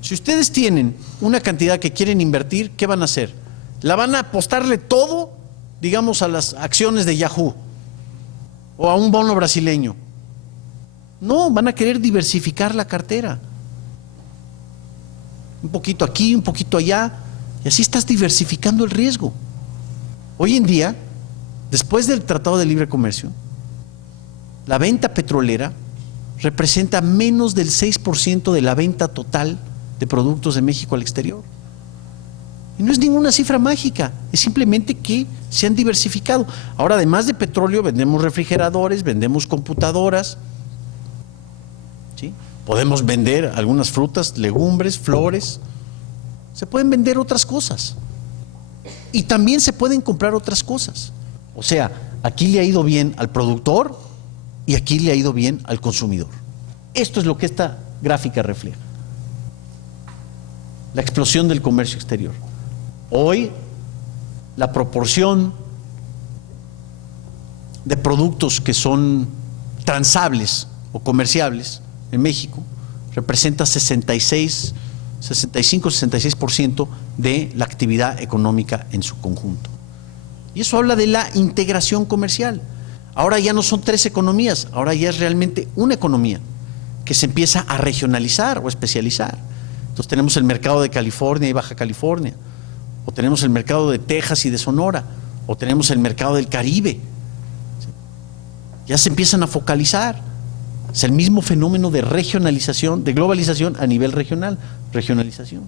Si ustedes tienen una cantidad que quieren invertir, ¿qué van a hacer? ¿La van a apostarle todo, digamos, a las acciones de Yahoo o a un bono brasileño? No, van a querer diversificar la cartera. Un poquito aquí, un poquito allá, y así estás diversificando el riesgo. Hoy en día, después del Tratado de Libre Comercio, la venta petrolera representa menos del 6% de la venta total de productos de México al exterior. Y no es ninguna cifra mágica, es simplemente que se han diversificado. Ahora, además de petróleo, vendemos refrigeradores, vendemos computadoras, ¿sí? Podemos vender algunas frutas, legumbres, flores. Se pueden vender otras cosas. Y también se pueden comprar otras cosas. O sea, aquí le ha ido bien al productor y aquí le ha ido bien al consumidor. Esto es lo que esta gráfica refleja. La explosión del comercio exterior. Hoy, la proporción de productos que son transables o comerciables en México representa 65-66% de la actividad económica en su conjunto. Y eso habla de la integración comercial. Ahora ya no son tres economías, ahora ya es realmente una economía que se empieza a regionalizar o especializar. Entonces tenemos el mercado de California y Baja California, o tenemos el mercado de Texas y de Sonora, o tenemos el mercado del Caribe. Ya se empiezan a focalizar. Es el mismo fenómeno de regionalización, de globalización a nivel regional, regionalización.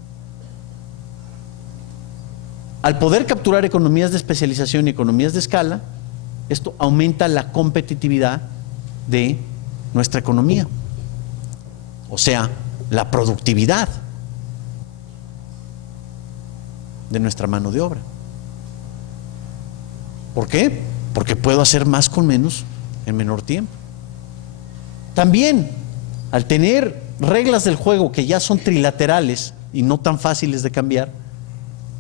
Al poder capturar economías de especialización y economías de escala, esto aumenta la competitividad de nuestra economía, o sea, la productividad de nuestra mano de obra. ¿Por qué? Porque puedo hacer más con menos en menor tiempo. También, al tener reglas del juego que ya son trilaterales y no tan fáciles de cambiar,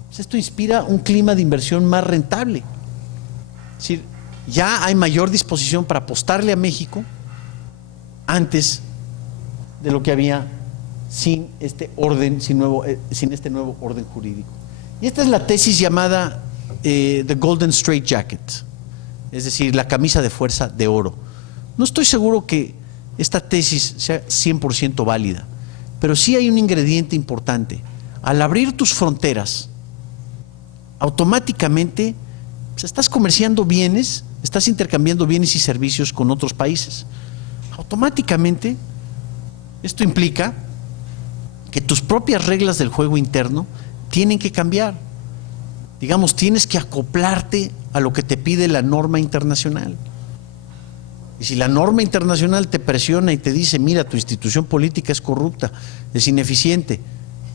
pues esto inspira un clima de inversión más rentable. Es decir, ya hay mayor disposición para apostarle a México antes de lo que había sin este orden, sin este nuevo orden jurídico. Y esta es la tesis llamada The Golden Straitjacket, es decir, la camisa de fuerza de oro. No estoy seguro que esta tesis sea 100% válida, pero sí hay un ingrediente importante. Al abrir tus fronteras, automáticamente pues, estás comerciando bienes, estás intercambiando bienes y servicios con otros países. Automáticamente, esto implica que tus propias reglas del juego interno tienen que cambiar. Digamos, tienes que acoplarte a lo que te pide la norma internacional. Y si la norma internacional te presiona y te dice, mira, tu institución política es corrupta, es ineficiente,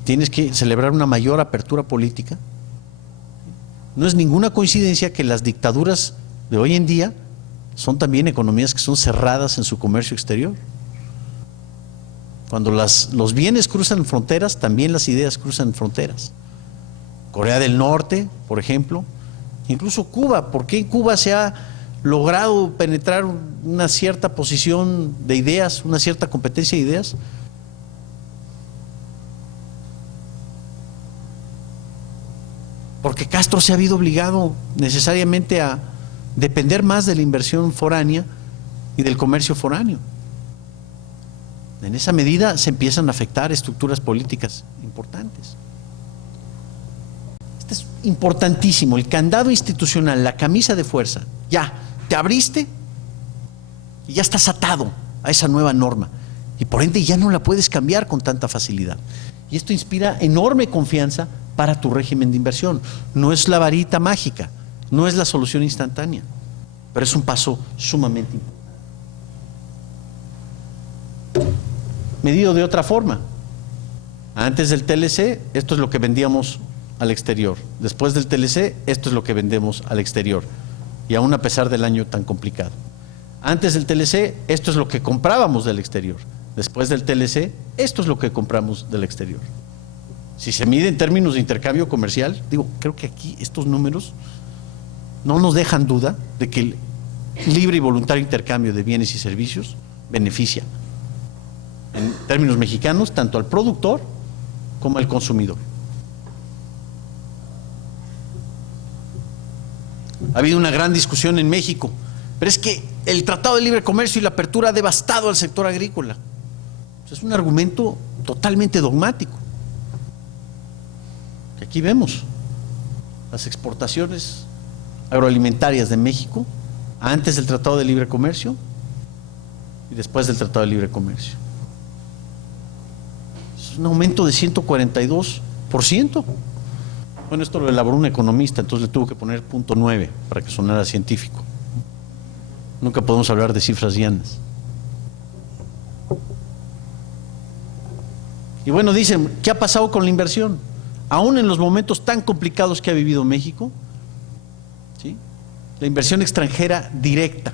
tienes que celebrar una mayor apertura política. No es ninguna coincidencia que las dictaduras de hoy en día son también economías que son cerradas en su comercio exterior. Cuando los bienes cruzan fronteras, también las ideas cruzan fronteras. Corea del Norte, por ejemplo, incluso Cuba. ¿Por qué en Cuba se ha logrado penetrar una cierta posición de ideas, una cierta competencia de ideas? Porque Castro se ha habido obligado necesariamente a depender más de la inversión foránea y del comercio foráneo. En esa medida se empiezan a afectar estructuras políticas importantes. Esto es importantísimo, el candado institucional, la camisa de fuerza. Ya, te abriste y ya estás atado a esa nueva norma y por ende ya no la puedes cambiar con tanta facilidad. Y esto inspira enorme confianza para tu régimen de inversión. No es la varita mágica, no es la solución instantánea, pero es un paso sumamente importante. Medido de otra forma. Antes del TLC, esto es lo que vendíamos al exterior. Después del TLC, esto es lo que vendemos al exterior. Y aún a pesar del año tan complicado. Antes del TLC, esto es lo que comprábamos del exterior. Después del TLC, esto es lo que compramos del exterior. Si se mide en términos de intercambio comercial, digo, creo que aquí estos números no nos dejan duda de que el libre y voluntario intercambio de bienes y servicios beneficia en términos mexicanos, tanto al productor como al consumidor. Ha habido una gran discusión en México, pero es que el Tratado de Libre Comercio y la apertura ha devastado al sector agrícola. Es un argumento totalmente dogmático. Que aquí vemos las exportaciones agroalimentarias de México antes del Tratado de Libre Comercio y después del Tratado de Libre Comercio. Es un aumento de 142%. Bueno, esto lo elaboró un economista, entonces le tuvo que poner 0.9 para que sonara científico. Nunca podemos hablar de cifras llanas. Y bueno, dicen, ¿qué ha pasado con la inversión? Aún en los momentos tan complicados que ha vivido México, ¿sí?, la inversión extranjera directa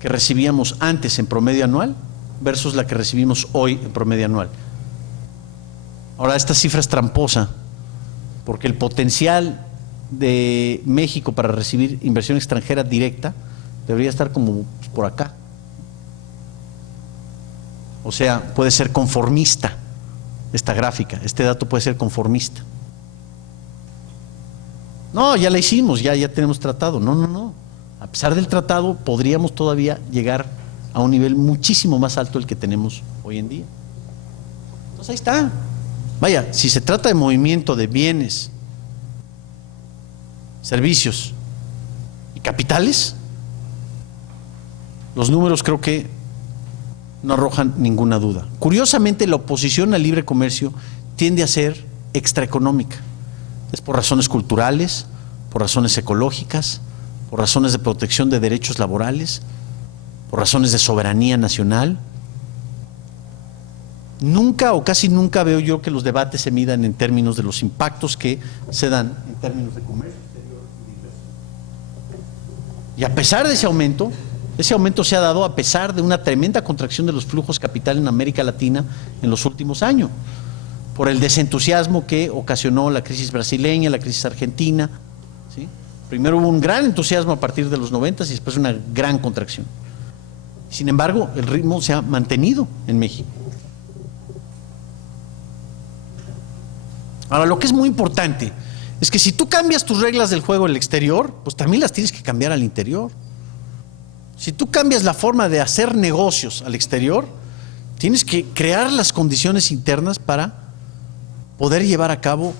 que recibíamos antes en promedio anual versus la que recibimos hoy en promedio anual. Ahora, esta cifra es tramposa, porque el potencial de México para recibir inversión extranjera directa debería estar como por acá. O sea, puede ser conformista esta gráfica, este dato puede ser conformista. No, ya la hicimos, ya tenemos tratado. No. A pesar del tratado, podríamos todavía llegar a un nivel muchísimo más alto del que tenemos hoy en día. Entonces ahí está. Vaya, si se trata de movimiento de bienes, servicios y capitales, los números creo que no arrojan ninguna duda. Curiosamente, la oposición al libre comercio tiende a ser extraeconómica. Es por razones culturales, por razones ecológicas, por razones de protección de derechos laborales, por razones de soberanía nacional. Nunca o casi nunca veo yo que los debates se midan en términos de los impactos que se dan en términos de comercio exterior y de inversión. Y a pesar de ese aumento se ha dado a pesar de una tremenda contracción de los flujos capital en América Latina en los últimos años, por el desentusiasmo que ocasionó la crisis brasileña, la crisis argentina, ¿sí? Primero hubo un gran entusiasmo a partir de los 90 y después una gran contracción. Sin embargo, el ritmo se ha mantenido en México. Ahora, lo que es muy importante es que si tú cambias tus reglas del juego en el exterior, pues también las tienes que cambiar al interior. Si tú cambias la forma de hacer negocios al exterior, tienes que crear las condiciones internas para poder llevar a cabo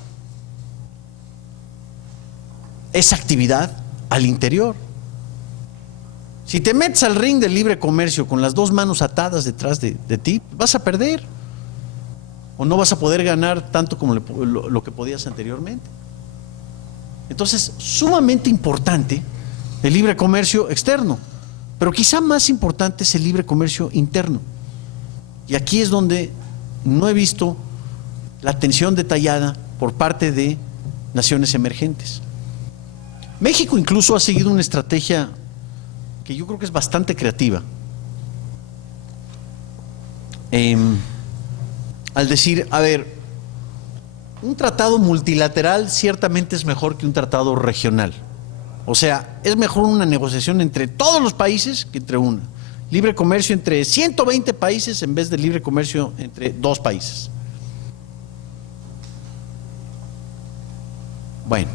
esa actividad al interior. Si te metes al ring del libre comercio con las dos manos atadas detrás de ti, vas a perder. O no vas a poder ganar tanto como lo que podías anteriormente. Entonces, sumamente importante el libre comercio externo, pero quizá más importante es el libre comercio interno. Y aquí es donde no he visto la atención detallada por parte de naciones emergentes. México incluso ha seguido una estrategia que yo creo que es bastante creativa. Al decir, a ver, un tratado multilateral ciertamente es mejor que un tratado regional. O sea, es mejor una negociación entre todos los países que entre una. Libre comercio entre 120 países en vez de libre comercio entre 2 países. Bueno.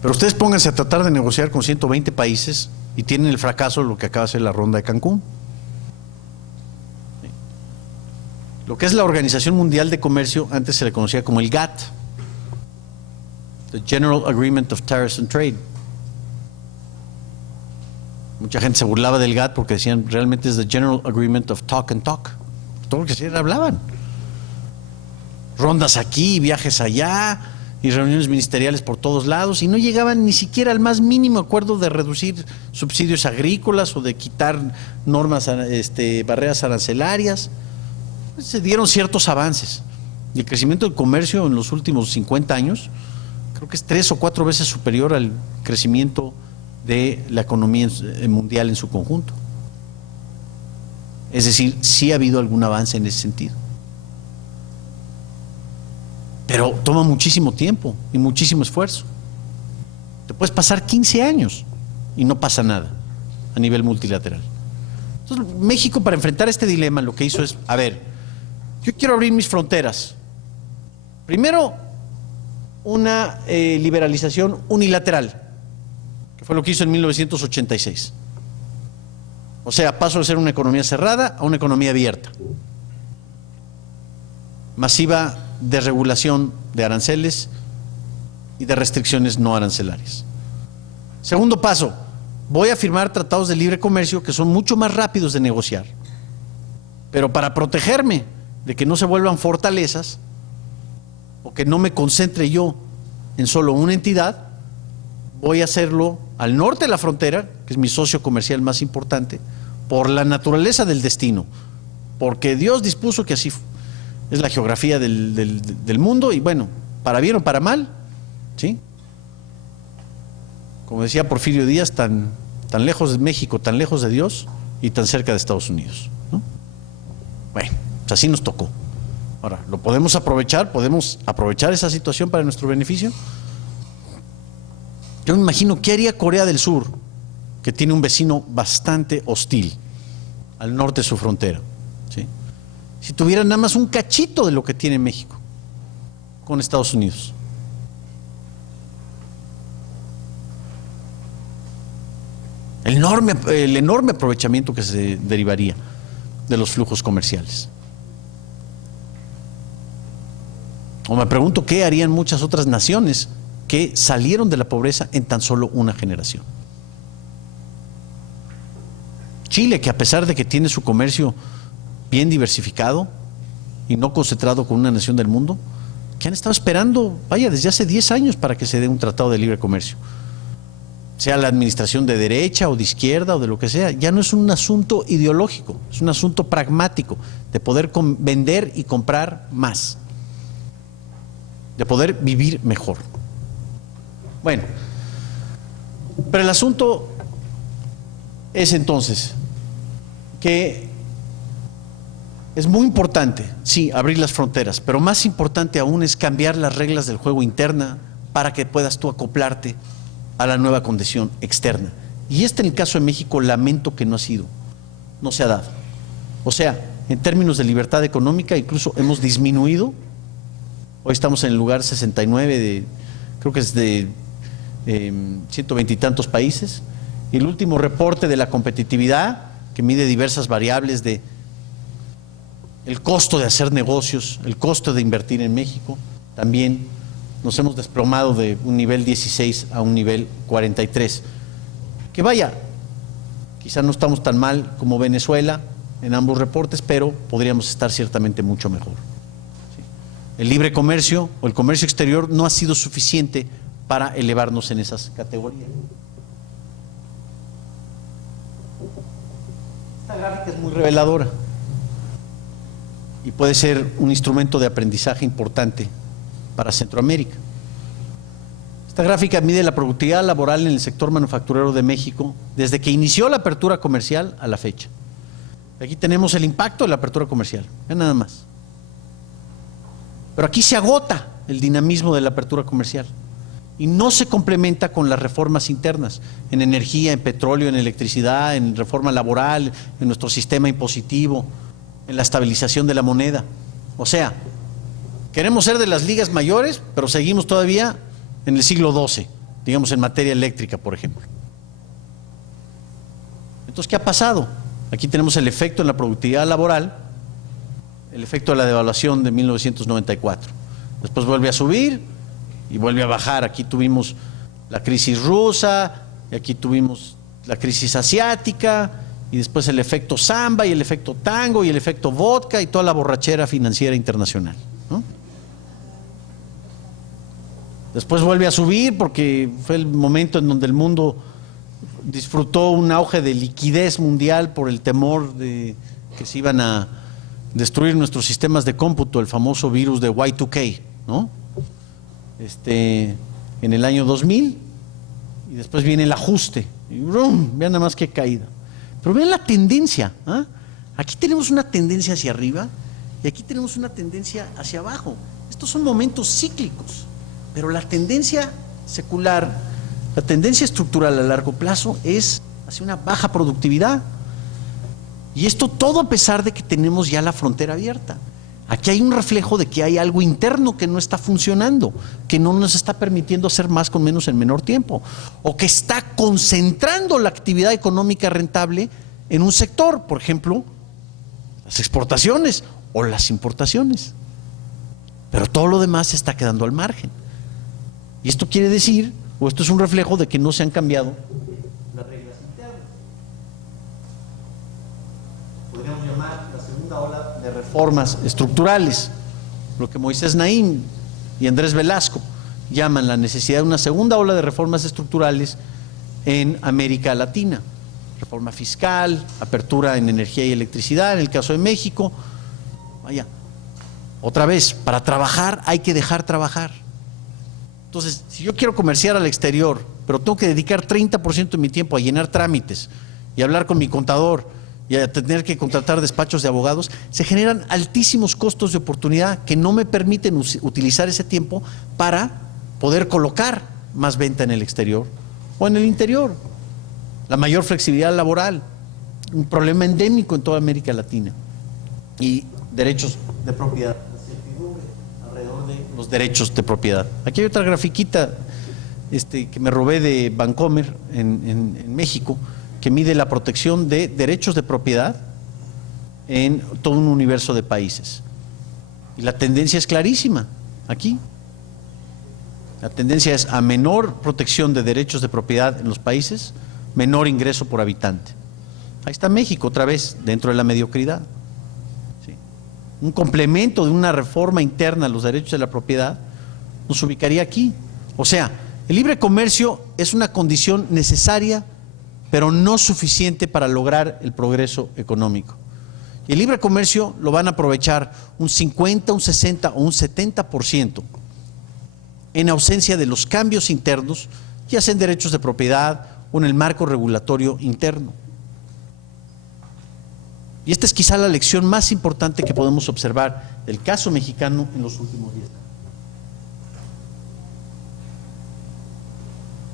Pero ustedes pónganse a tratar de negociar con 120 países y tienen el fracaso de lo que acaba de ser la ronda de Cancún. Lo que es la Organización Mundial de Comercio, antes se le conocía como el GATT, the General Agreement of Tariffs and Trade. Mucha gente se burlaba del GATT porque decían realmente es the General Agreement of Talk and Talk. Todo lo que hacían hablaban. Rondas aquí, viajes allá y reuniones ministeriales por todos lados, y no llegaban ni siquiera al más mínimo acuerdo de reducir subsidios agrícolas o de quitar normas, barreras arancelarias. Se dieron ciertos avances y el crecimiento del comercio en los últimos 50 años creo que es 3 o 4 veces superior al crecimiento de la economía mundial en su conjunto. Es decir, sí ha habido algún avance en ese sentido, pero toma muchísimo tiempo y muchísimo esfuerzo. Te puedes pasar 15 años y no pasa nada. a nivel multilateral. Entonces, México, para enfrentar este dilema, lo que hizo es, a ver, yo quiero abrir mis fronteras. Primero, una liberalización unilateral, que fue lo que hizo en 1986. O sea, paso de ser una economía cerrada a una economía abierta. Masiva desregulación de aranceles y de restricciones no arancelarias. Segundo paso, voy a firmar tratados de libre comercio que son mucho más rápidos de negociar. Pero para protegerme de que no se vuelvan fortalezas o que no me concentre yo en solo una entidad, voy a hacerlo al norte de la frontera, que es mi socio comercial más importante, por la naturaleza del destino, porque Dios dispuso que así es la geografía del mundo, y bueno, para bien o para mal, ¿sí? Como decía Porfirio Díaz, tan lejos de México, tan lejos de Dios y tan cerca de Estados Unidos, ¿no? Bueno, pues así nos tocó. Ahora, ¿lo podemos aprovechar? ¿Podemos aprovechar esa situación para nuestro beneficio? Yo me imagino, ¿qué haría Corea del Sur, que tiene un vecino bastante hostil al norte de su frontera, ¿sí?, si tuviera nada más un cachito de lo que tiene México con Estados Unidos? El enorme aprovechamiento que se derivaría de los flujos comerciales. O me pregunto, ¿qué harían muchas otras naciones que salieron de la pobreza en tan solo una generación? Chile, que a pesar de que tiene su comercio bien diversificado y no concentrado con una nación del mundo, que han estado esperando, vaya, desde hace 10 años para que se dé un tratado de libre comercio. Sea la administración de derecha o de izquierda o de lo que sea, ya no es un asunto ideológico, es un asunto pragmático, de poder vender y comprar más, de poder vivir mejor. Bueno, pero el asunto es entonces que es muy importante, sí, abrir las fronteras, pero más importante aún es cambiar las reglas del juego interna para que puedas tú acoplarte a la nueva condición externa. Y en el caso de México, lamento que no se ha dado. O sea, en términos de libertad económica, incluso hemos disminuido. Hoy estamos en el lugar 69 creo que es de 120 y tantos países. Y el último reporte de la competitividad, que mide diversas variables de el costo de hacer negocios, el costo de invertir en México, también nos hemos desplomado de un nivel 16 a un nivel 43. Que vaya, quizá no estamos tan mal como Venezuela en ambos reportes, pero podríamos estar ciertamente mucho mejor. ¿Sí? El libre comercio o el comercio exterior no ha sido suficiente para elevarnos en esas categorías. Esta gráfica es muy reveladora y puede ser un instrumento de aprendizaje importante para Centroamérica. Esta gráfica mide la productividad laboral en el sector manufacturero de México desde que inició la apertura comercial a la fecha. Aquí tenemos el impacto de la apertura comercial, vean nada más. Pero aquí se agota el dinamismo de la apertura comercial y no se complementa con las reformas internas en energía, en petróleo, en electricidad, en reforma laboral, en nuestro sistema impositivo, en la estabilización de la moneda. O sea, queremos ser de las ligas mayores, pero seguimos todavía en el siglo XII, digamos en materia eléctrica, por ejemplo. Entonces, ¿qué ha pasado? Aquí tenemos el efecto en la productividad laboral, el efecto de la devaluación de 1994. Después vuelve a subir y vuelve a bajar. Aquí tuvimos la crisis rusa, y aquí tuvimos la crisis asiática, y después el efecto samba y el efecto tango y el efecto vodka y toda la borrachera financiera internacional, ¿no? Después vuelve a subir porque fue el momento en donde el mundo disfrutó un auge de liquidez mundial por el temor de que se iban a destruir nuestros sistemas de cómputo, el famoso virus de Y2K, ¿no? En el año 2000, y después viene el ajuste, y ¡brum! Vean nada más qué caída. Pero vean la tendencia, ¿eh? Aquí tenemos una tendencia hacia arriba y aquí tenemos una tendencia hacia abajo. Estos son momentos cíclicos, pero la tendencia secular, la tendencia estructural a largo plazo es hacia una baja productividad. Y esto todo a pesar de que tenemos ya la frontera abierta. Aquí hay un reflejo de que hay algo interno que no está funcionando, que no nos está permitiendo hacer más con menos en menor tiempo, o que está concentrando la actividad económica rentable en un sector, por ejemplo, las exportaciones o las importaciones. Pero todo lo demás se está quedando al margen. Y esto quiere decir, o esto es un reflejo de que no se han cambiado las reglas internas. Podríamos llamar la segunda ola de reformas estructurales, lo que Moisés Naim y Andrés Velasco llaman la necesidad de una segunda ola de reformas estructurales en América Latina. Reforma fiscal, apertura en energía y electricidad, en el caso de México. Vaya, otra vez, para trabajar hay que dejar trabajar. Entonces, si yo quiero comerciar al exterior, pero tengo que dedicar 30% de mi tiempo a llenar trámites y hablar con mi contador y a tener que contratar despachos de abogados, se generan altísimos costos de oportunidad que no me permiten utilizar ese tiempo para poder colocar más venta en el exterior o en el interior. La mayor flexibilidad laboral, un problema endémico en toda América Latina. Y derechos de propiedad, la certidumbre alrededor de los derechos de propiedad. Aquí hay otra grafiquita que me robé de Bancomer en México, que mide la protección de derechos de propiedad en todo un universo de países. Y la tendencia es clarísima aquí. La tendencia es a menor protección de derechos de propiedad en los países, menor ingreso por habitante. Ahí está México otra vez, dentro de la mediocridad. ¿Sí? Un complemento de una reforma interna a los derechos de la propiedad nos ubicaría aquí. O sea, el libre comercio es una condición necesaria, pero no suficiente para lograr el progreso económico. Y el libre comercio lo van a aprovechar un 50, un 60 o un 70% en ausencia de los cambios internos, ya sea en derechos de propiedad o en el marco regulatorio interno. Y esta es quizá la lección más importante que podemos observar del caso mexicano en los últimos 10 años.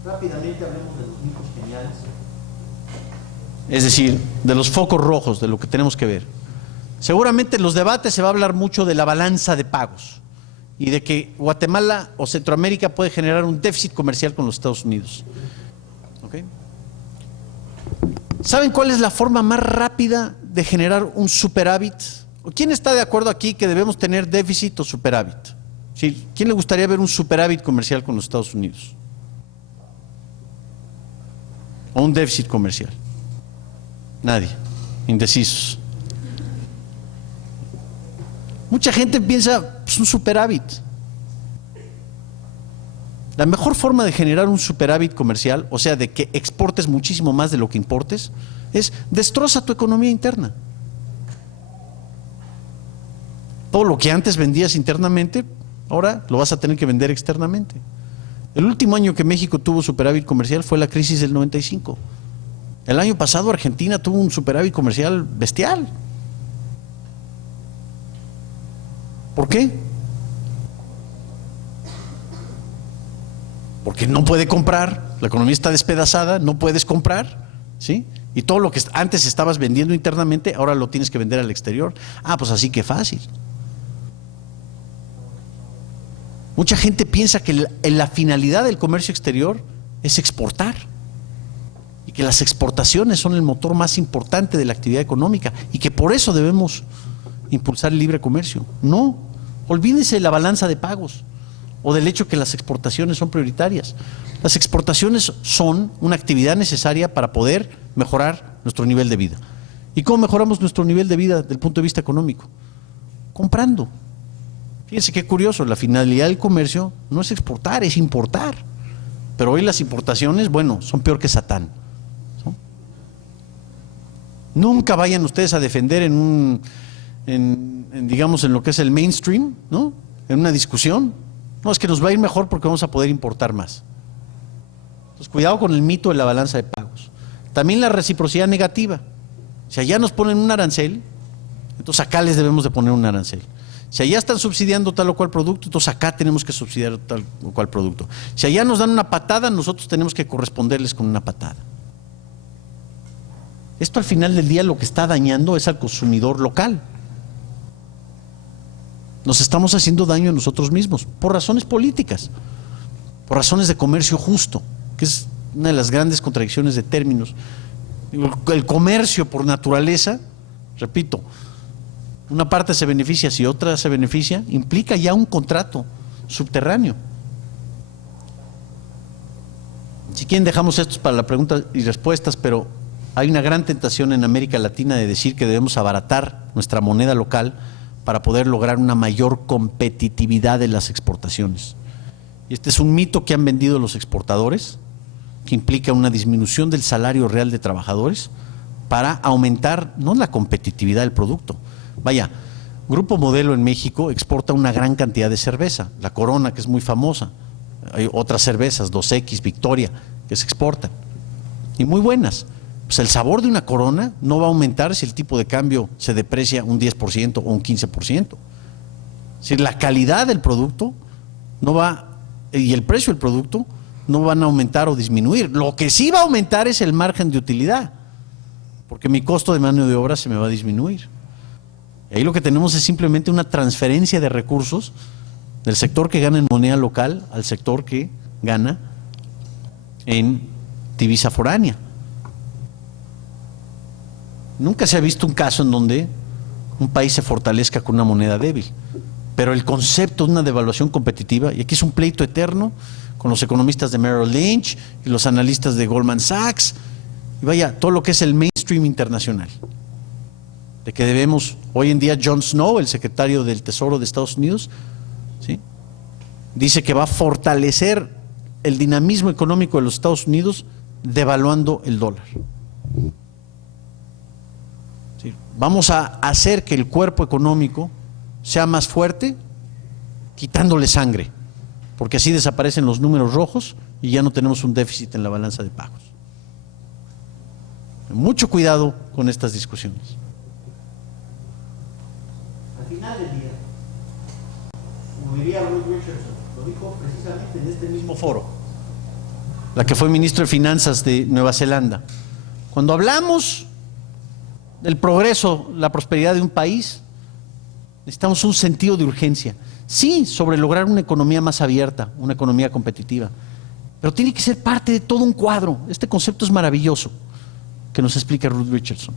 Rápidamente hablemos de los mitos geniales, es decir, de los focos rojos, de lo que tenemos que ver. Seguramente en los debates se va a hablar mucho de la balanza de pagos y de que Guatemala o Centroamérica puede generar un déficit comercial con los Estados Unidos. ¿Okay? ¿Saben cuál es la forma más rápida de generar un superávit? ¿Quién está de acuerdo aquí que debemos tener déficit o superávit? ¿Sí? ¿Quién le gustaría ver un superávit comercial con los Estados Unidos? ¿O un déficit comercial? Nadie. Indecisos. Mucha gente piensa, pues un superávit. La mejor forma de generar un superávit comercial, o sea, de que exportes muchísimo más de lo que importes, es destroza tu economía interna. Todo lo que antes vendías internamente, ahora lo vas a tener que vender externamente. El último año que México tuvo superávit comercial fue la crisis del 95. El año pasado Argentina tuvo un superávit comercial bestial. ¿Por qué? Porque no puede comprar, la economía está despedazada, no puedes comprar, ¿sí? Y todo lo que antes estabas vendiendo internamente, ahora lo tienes que vender al exterior. Ah, pues así que fácil. Mucha gente piensa que la finalidad del comercio exterior es exportar y que las exportaciones son el motor más importante de la actividad económica y que por eso debemos impulsar el libre comercio. No, olvídense de la balanza de pagos o del hecho que las exportaciones son prioritarias. Las exportaciones son una actividad necesaria para poder mejorar nuestro nivel de vida. ¿Y cómo mejoramos nuestro nivel de vida desde el punto de vista económico? Comprando. Fíjense qué curioso, la finalidad del comercio no es exportar, es importar. Pero hoy las importaciones, bueno, son peor que Satán. ¿No? Nunca vayan ustedes a defender digamos, en lo que es el mainstream, ¿no? En una discusión. No, es que nos va a ir mejor porque vamos a poder importar más. Entonces, cuidado con el mito de la balanza de pagos. También la reciprocidad negativa. Si allá nos ponen un arancel, entonces acá les debemos de poner un arancel. Si allá están subsidiando tal o cual producto, entonces acá tenemos que subsidiar tal o cual producto. Si allá nos dan una patada, nosotros tenemos que corresponderles con una patada. Esto al final del día lo que está dañando es al consumidor local. Nos estamos haciendo daño a nosotros mismos por razones políticas, por razones de comercio justo, que es una de las grandes contradicciones de términos. El comercio por naturaleza, repito, una parte se beneficia si otra se beneficia, implica ya un contrato subterráneo. Si quieren dejamos estos para la pregunta y respuestas, pero hay una gran tentación en América Latina de decir que debemos abaratar nuestra moneda local para poder lograr una mayor competitividad de las exportaciones. Y este es un mito que han vendido los exportadores, que implica una disminución del salario real de trabajadores para aumentar no la competitividad del producto. Vaya, Grupo Modelo en México exporta una gran cantidad de cerveza, la Corona, que es muy famosa, hay otras cervezas, 2X, Victoria, que se exportan, y muy buenas. Pues el sabor de una Corona no va a aumentar si el tipo de cambio se deprecia un 10% o un 15%. Es decir, la calidad del producto no va, y el precio del producto no van a aumentar o disminuir. Lo que sí va a aumentar es el margen de utilidad, porque mi costo de mano de obra se me va a disminuir. Y ahí lo que tenemos es simplemente una transferencia de recursos del sector que gana en moneda local al sector que gana en divisa foránea. Nunca se ha visto un caso en donde un país se fortalezca con una moneda débil, pero el concepto de una devaluación competitiva, y aquí es un pleito eterno con los economistas de Merrill Lynch y los analistas de Goldman Sachs, y vaya, todo lo que es el mainstream internacional, de que debemos, hoy en día Jon Snow, el secretario del Tesoro de Estados Unidos, ¿sí?, dice que va a fortalecer el dinamismo económico de los Estados Unidos devaluando el dólar. ¿Sí? Vamos a hacer que el cuerpo económico sea más fuerte quitándole sangre, porque así desaparecen los números rojos y ya no tenemos un déficit en la balanza de pagos. Mucho cuidado con estas discusiones. Al final del día, como diría Ruth Richardson, lo dijo precisamente en este mismo foro, la que fue ministro de Finanzas de Nueva Zelanda. Cuando hablamos del progreso, la prosperidad de un país, necesitamos un sentido de urgencia. Sí, sobre lograr una economía más abierta, una economía competitiva, pero tiene que ser parte de todo un cuadro. Este concepto es maravilloso que nos explica Ruth Richardson.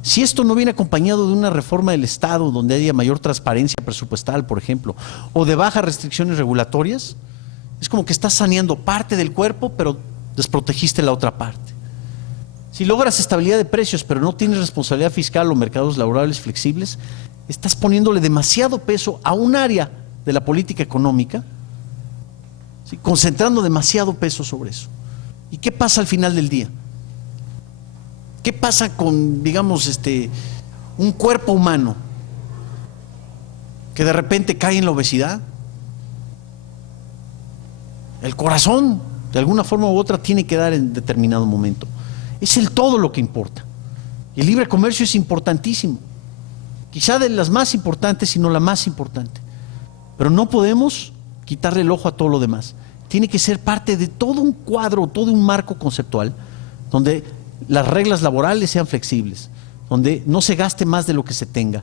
Si esto no viene acompañado de una reforma del Estado donde haya mayor transparencia presupuestal, por ejemplo, o de bajas restricciones regulatorias, es como que estás saneando parte del cuerpo, pero desprotegiste la otra parte. Si logras estabilidad de precios, pero no tienes responsabilidad fiscal o mercados laborales flexibles, estás poniéndole demasiado peso a un área de la política económica, ¿sí?, concentrando demasiado peso sobre eso. ¿Y qué pasa al final del día? ¿Qué pasa con, digamos, un cuerpo humano que de repente cae en la obesidad? El corazón, de alguna forma u otra, tiene que dar en determinado momento. Es el todo lo que importa. Y el libre comercio es importantísimo. Quizá de las más importantes, si no la más importante. Pero no podemos quitarle el ojo a todo lo demás. Tiene que ser parte de todo un cuadro, todo un marco conceptual, donde las reglas laborales sean flexibles, donde no se gaste más de lo que se tenga,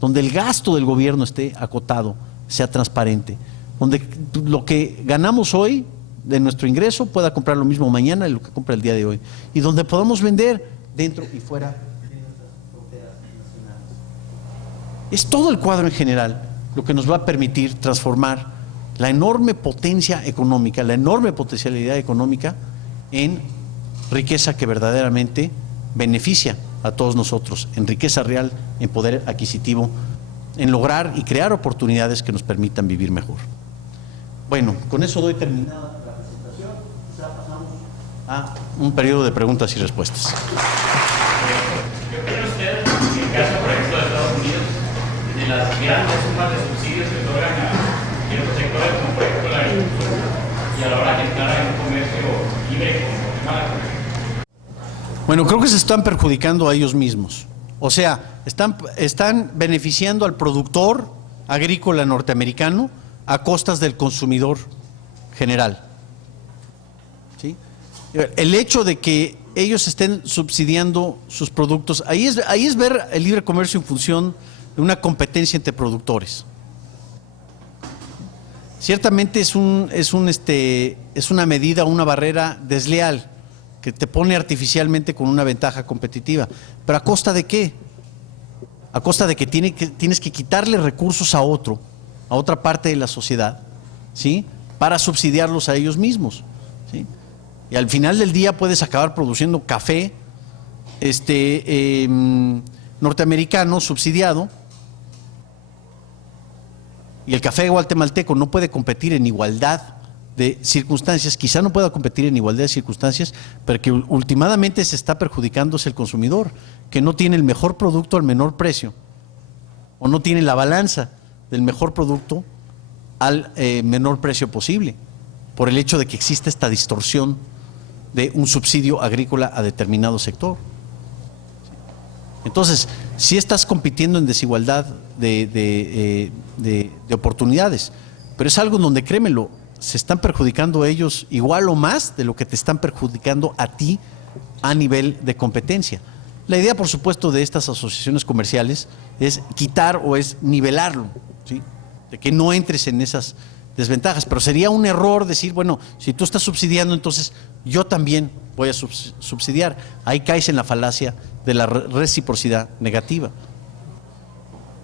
donde el gasto del gobierno esté acotado, sea transparente, donde lo que ganamos hoy de nuestro ingreso pueda comprar lo mismo mañana de lo que compra el día de hoy, y donde podamos vender dentro y fuera de nuestras fronteras nacionales. Es todo el cuadro en general lo que nos va a permitir transformar la enorme potencia económica, la enorme potencialidad económica en riqueza que verdaderamente beneficia a todos nosotros, en riqueza real, en poder adquisitivo, en lograr y crear oportunidades que nos permitan vivir mejor. Bueno, con eso doy terminada la presentación. Ya pasamos a un periodo de preguntas y respuestas. ¿Qué opina usted en el caso, por ejemplo, de Estados Unidos, de las grandes sumas de subsidios que otorgan a ciertos sectores, como por ejemplo la agricultura, y a la hora de entrar en un comercio libre con Guatemala, por ejemplo? Bueno, creo que se están perjudicando a ellos mismos. O sea, están beneficiando al productor agrícola norteamericano a costas del consumidor general. ¿Sí? El hecho de que ellos estén subsidiando sus productos. Ahí es ver el libre comercio en función de una competencia entre productores. Ciertamente es una medida, una barrera desleal que te pone artificialmente con una ventaja competitiva. ¿Pero a costa de qué? A costa de que tienes que quitarle recursos a otra parte de la sociedad, ¿sí? Para subsidiarlos a ellos mismos, ¿sí? Y al final del día puedes acabar produciendo café norteamericano subsidiado, y el café guatemalteco no puede competir en igualdad de circunstancias, quizá no pueda competir en igualdad de circunstancias, pero que últimamente se está perjudicando es el consumidor, que no tiene el mejor producto al menor precio, o no tiene la balanza del mejor producto al menor precio posible, por el hecho de que existe esta distorsión de un subsidio agrícola a determinado sector. Entonces, sí estás compitiendo en desigualdad de oportunidades, pero es algo en donde, créemelo, se están perjudicando ellos igual o más de lo que te están perjudicando a ti a nivel de competencia. La idea, por supuesto, de estas asociaciones comerciales es quitar o es nivelarlo, ¿sí? De que no entres en esas desventajas, pero sería un error decir, bueno, si tú estás subsidiando, entonces yo también voy a subsidiar. Ahí caes en la falacia de la reciprocidad negativa.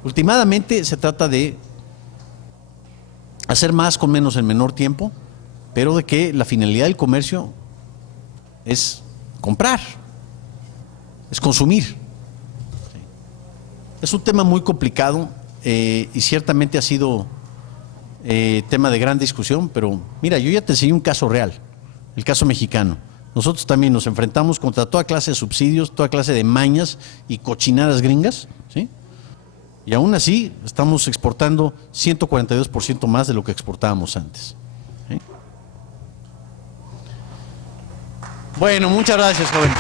Últimamente se trata de hacer más con menos en menor tiempo, pero de que la finalidad del comercio es comprar, es consumir. Es un tema muy complicado y ciertamente ha sido tema de gran discusión, pero mira, yo ya te enseñé un caso real, el caso mexicano. Nosotros también nos enfrentamos contra toda clase de subsidios, toda clase de mañas y cochinadas gringas, ¿sí? Y aún así estamos exportando 142% más de lo que exportábamos antes, ¿sí? Bueno, muchas gracias, jóvenes.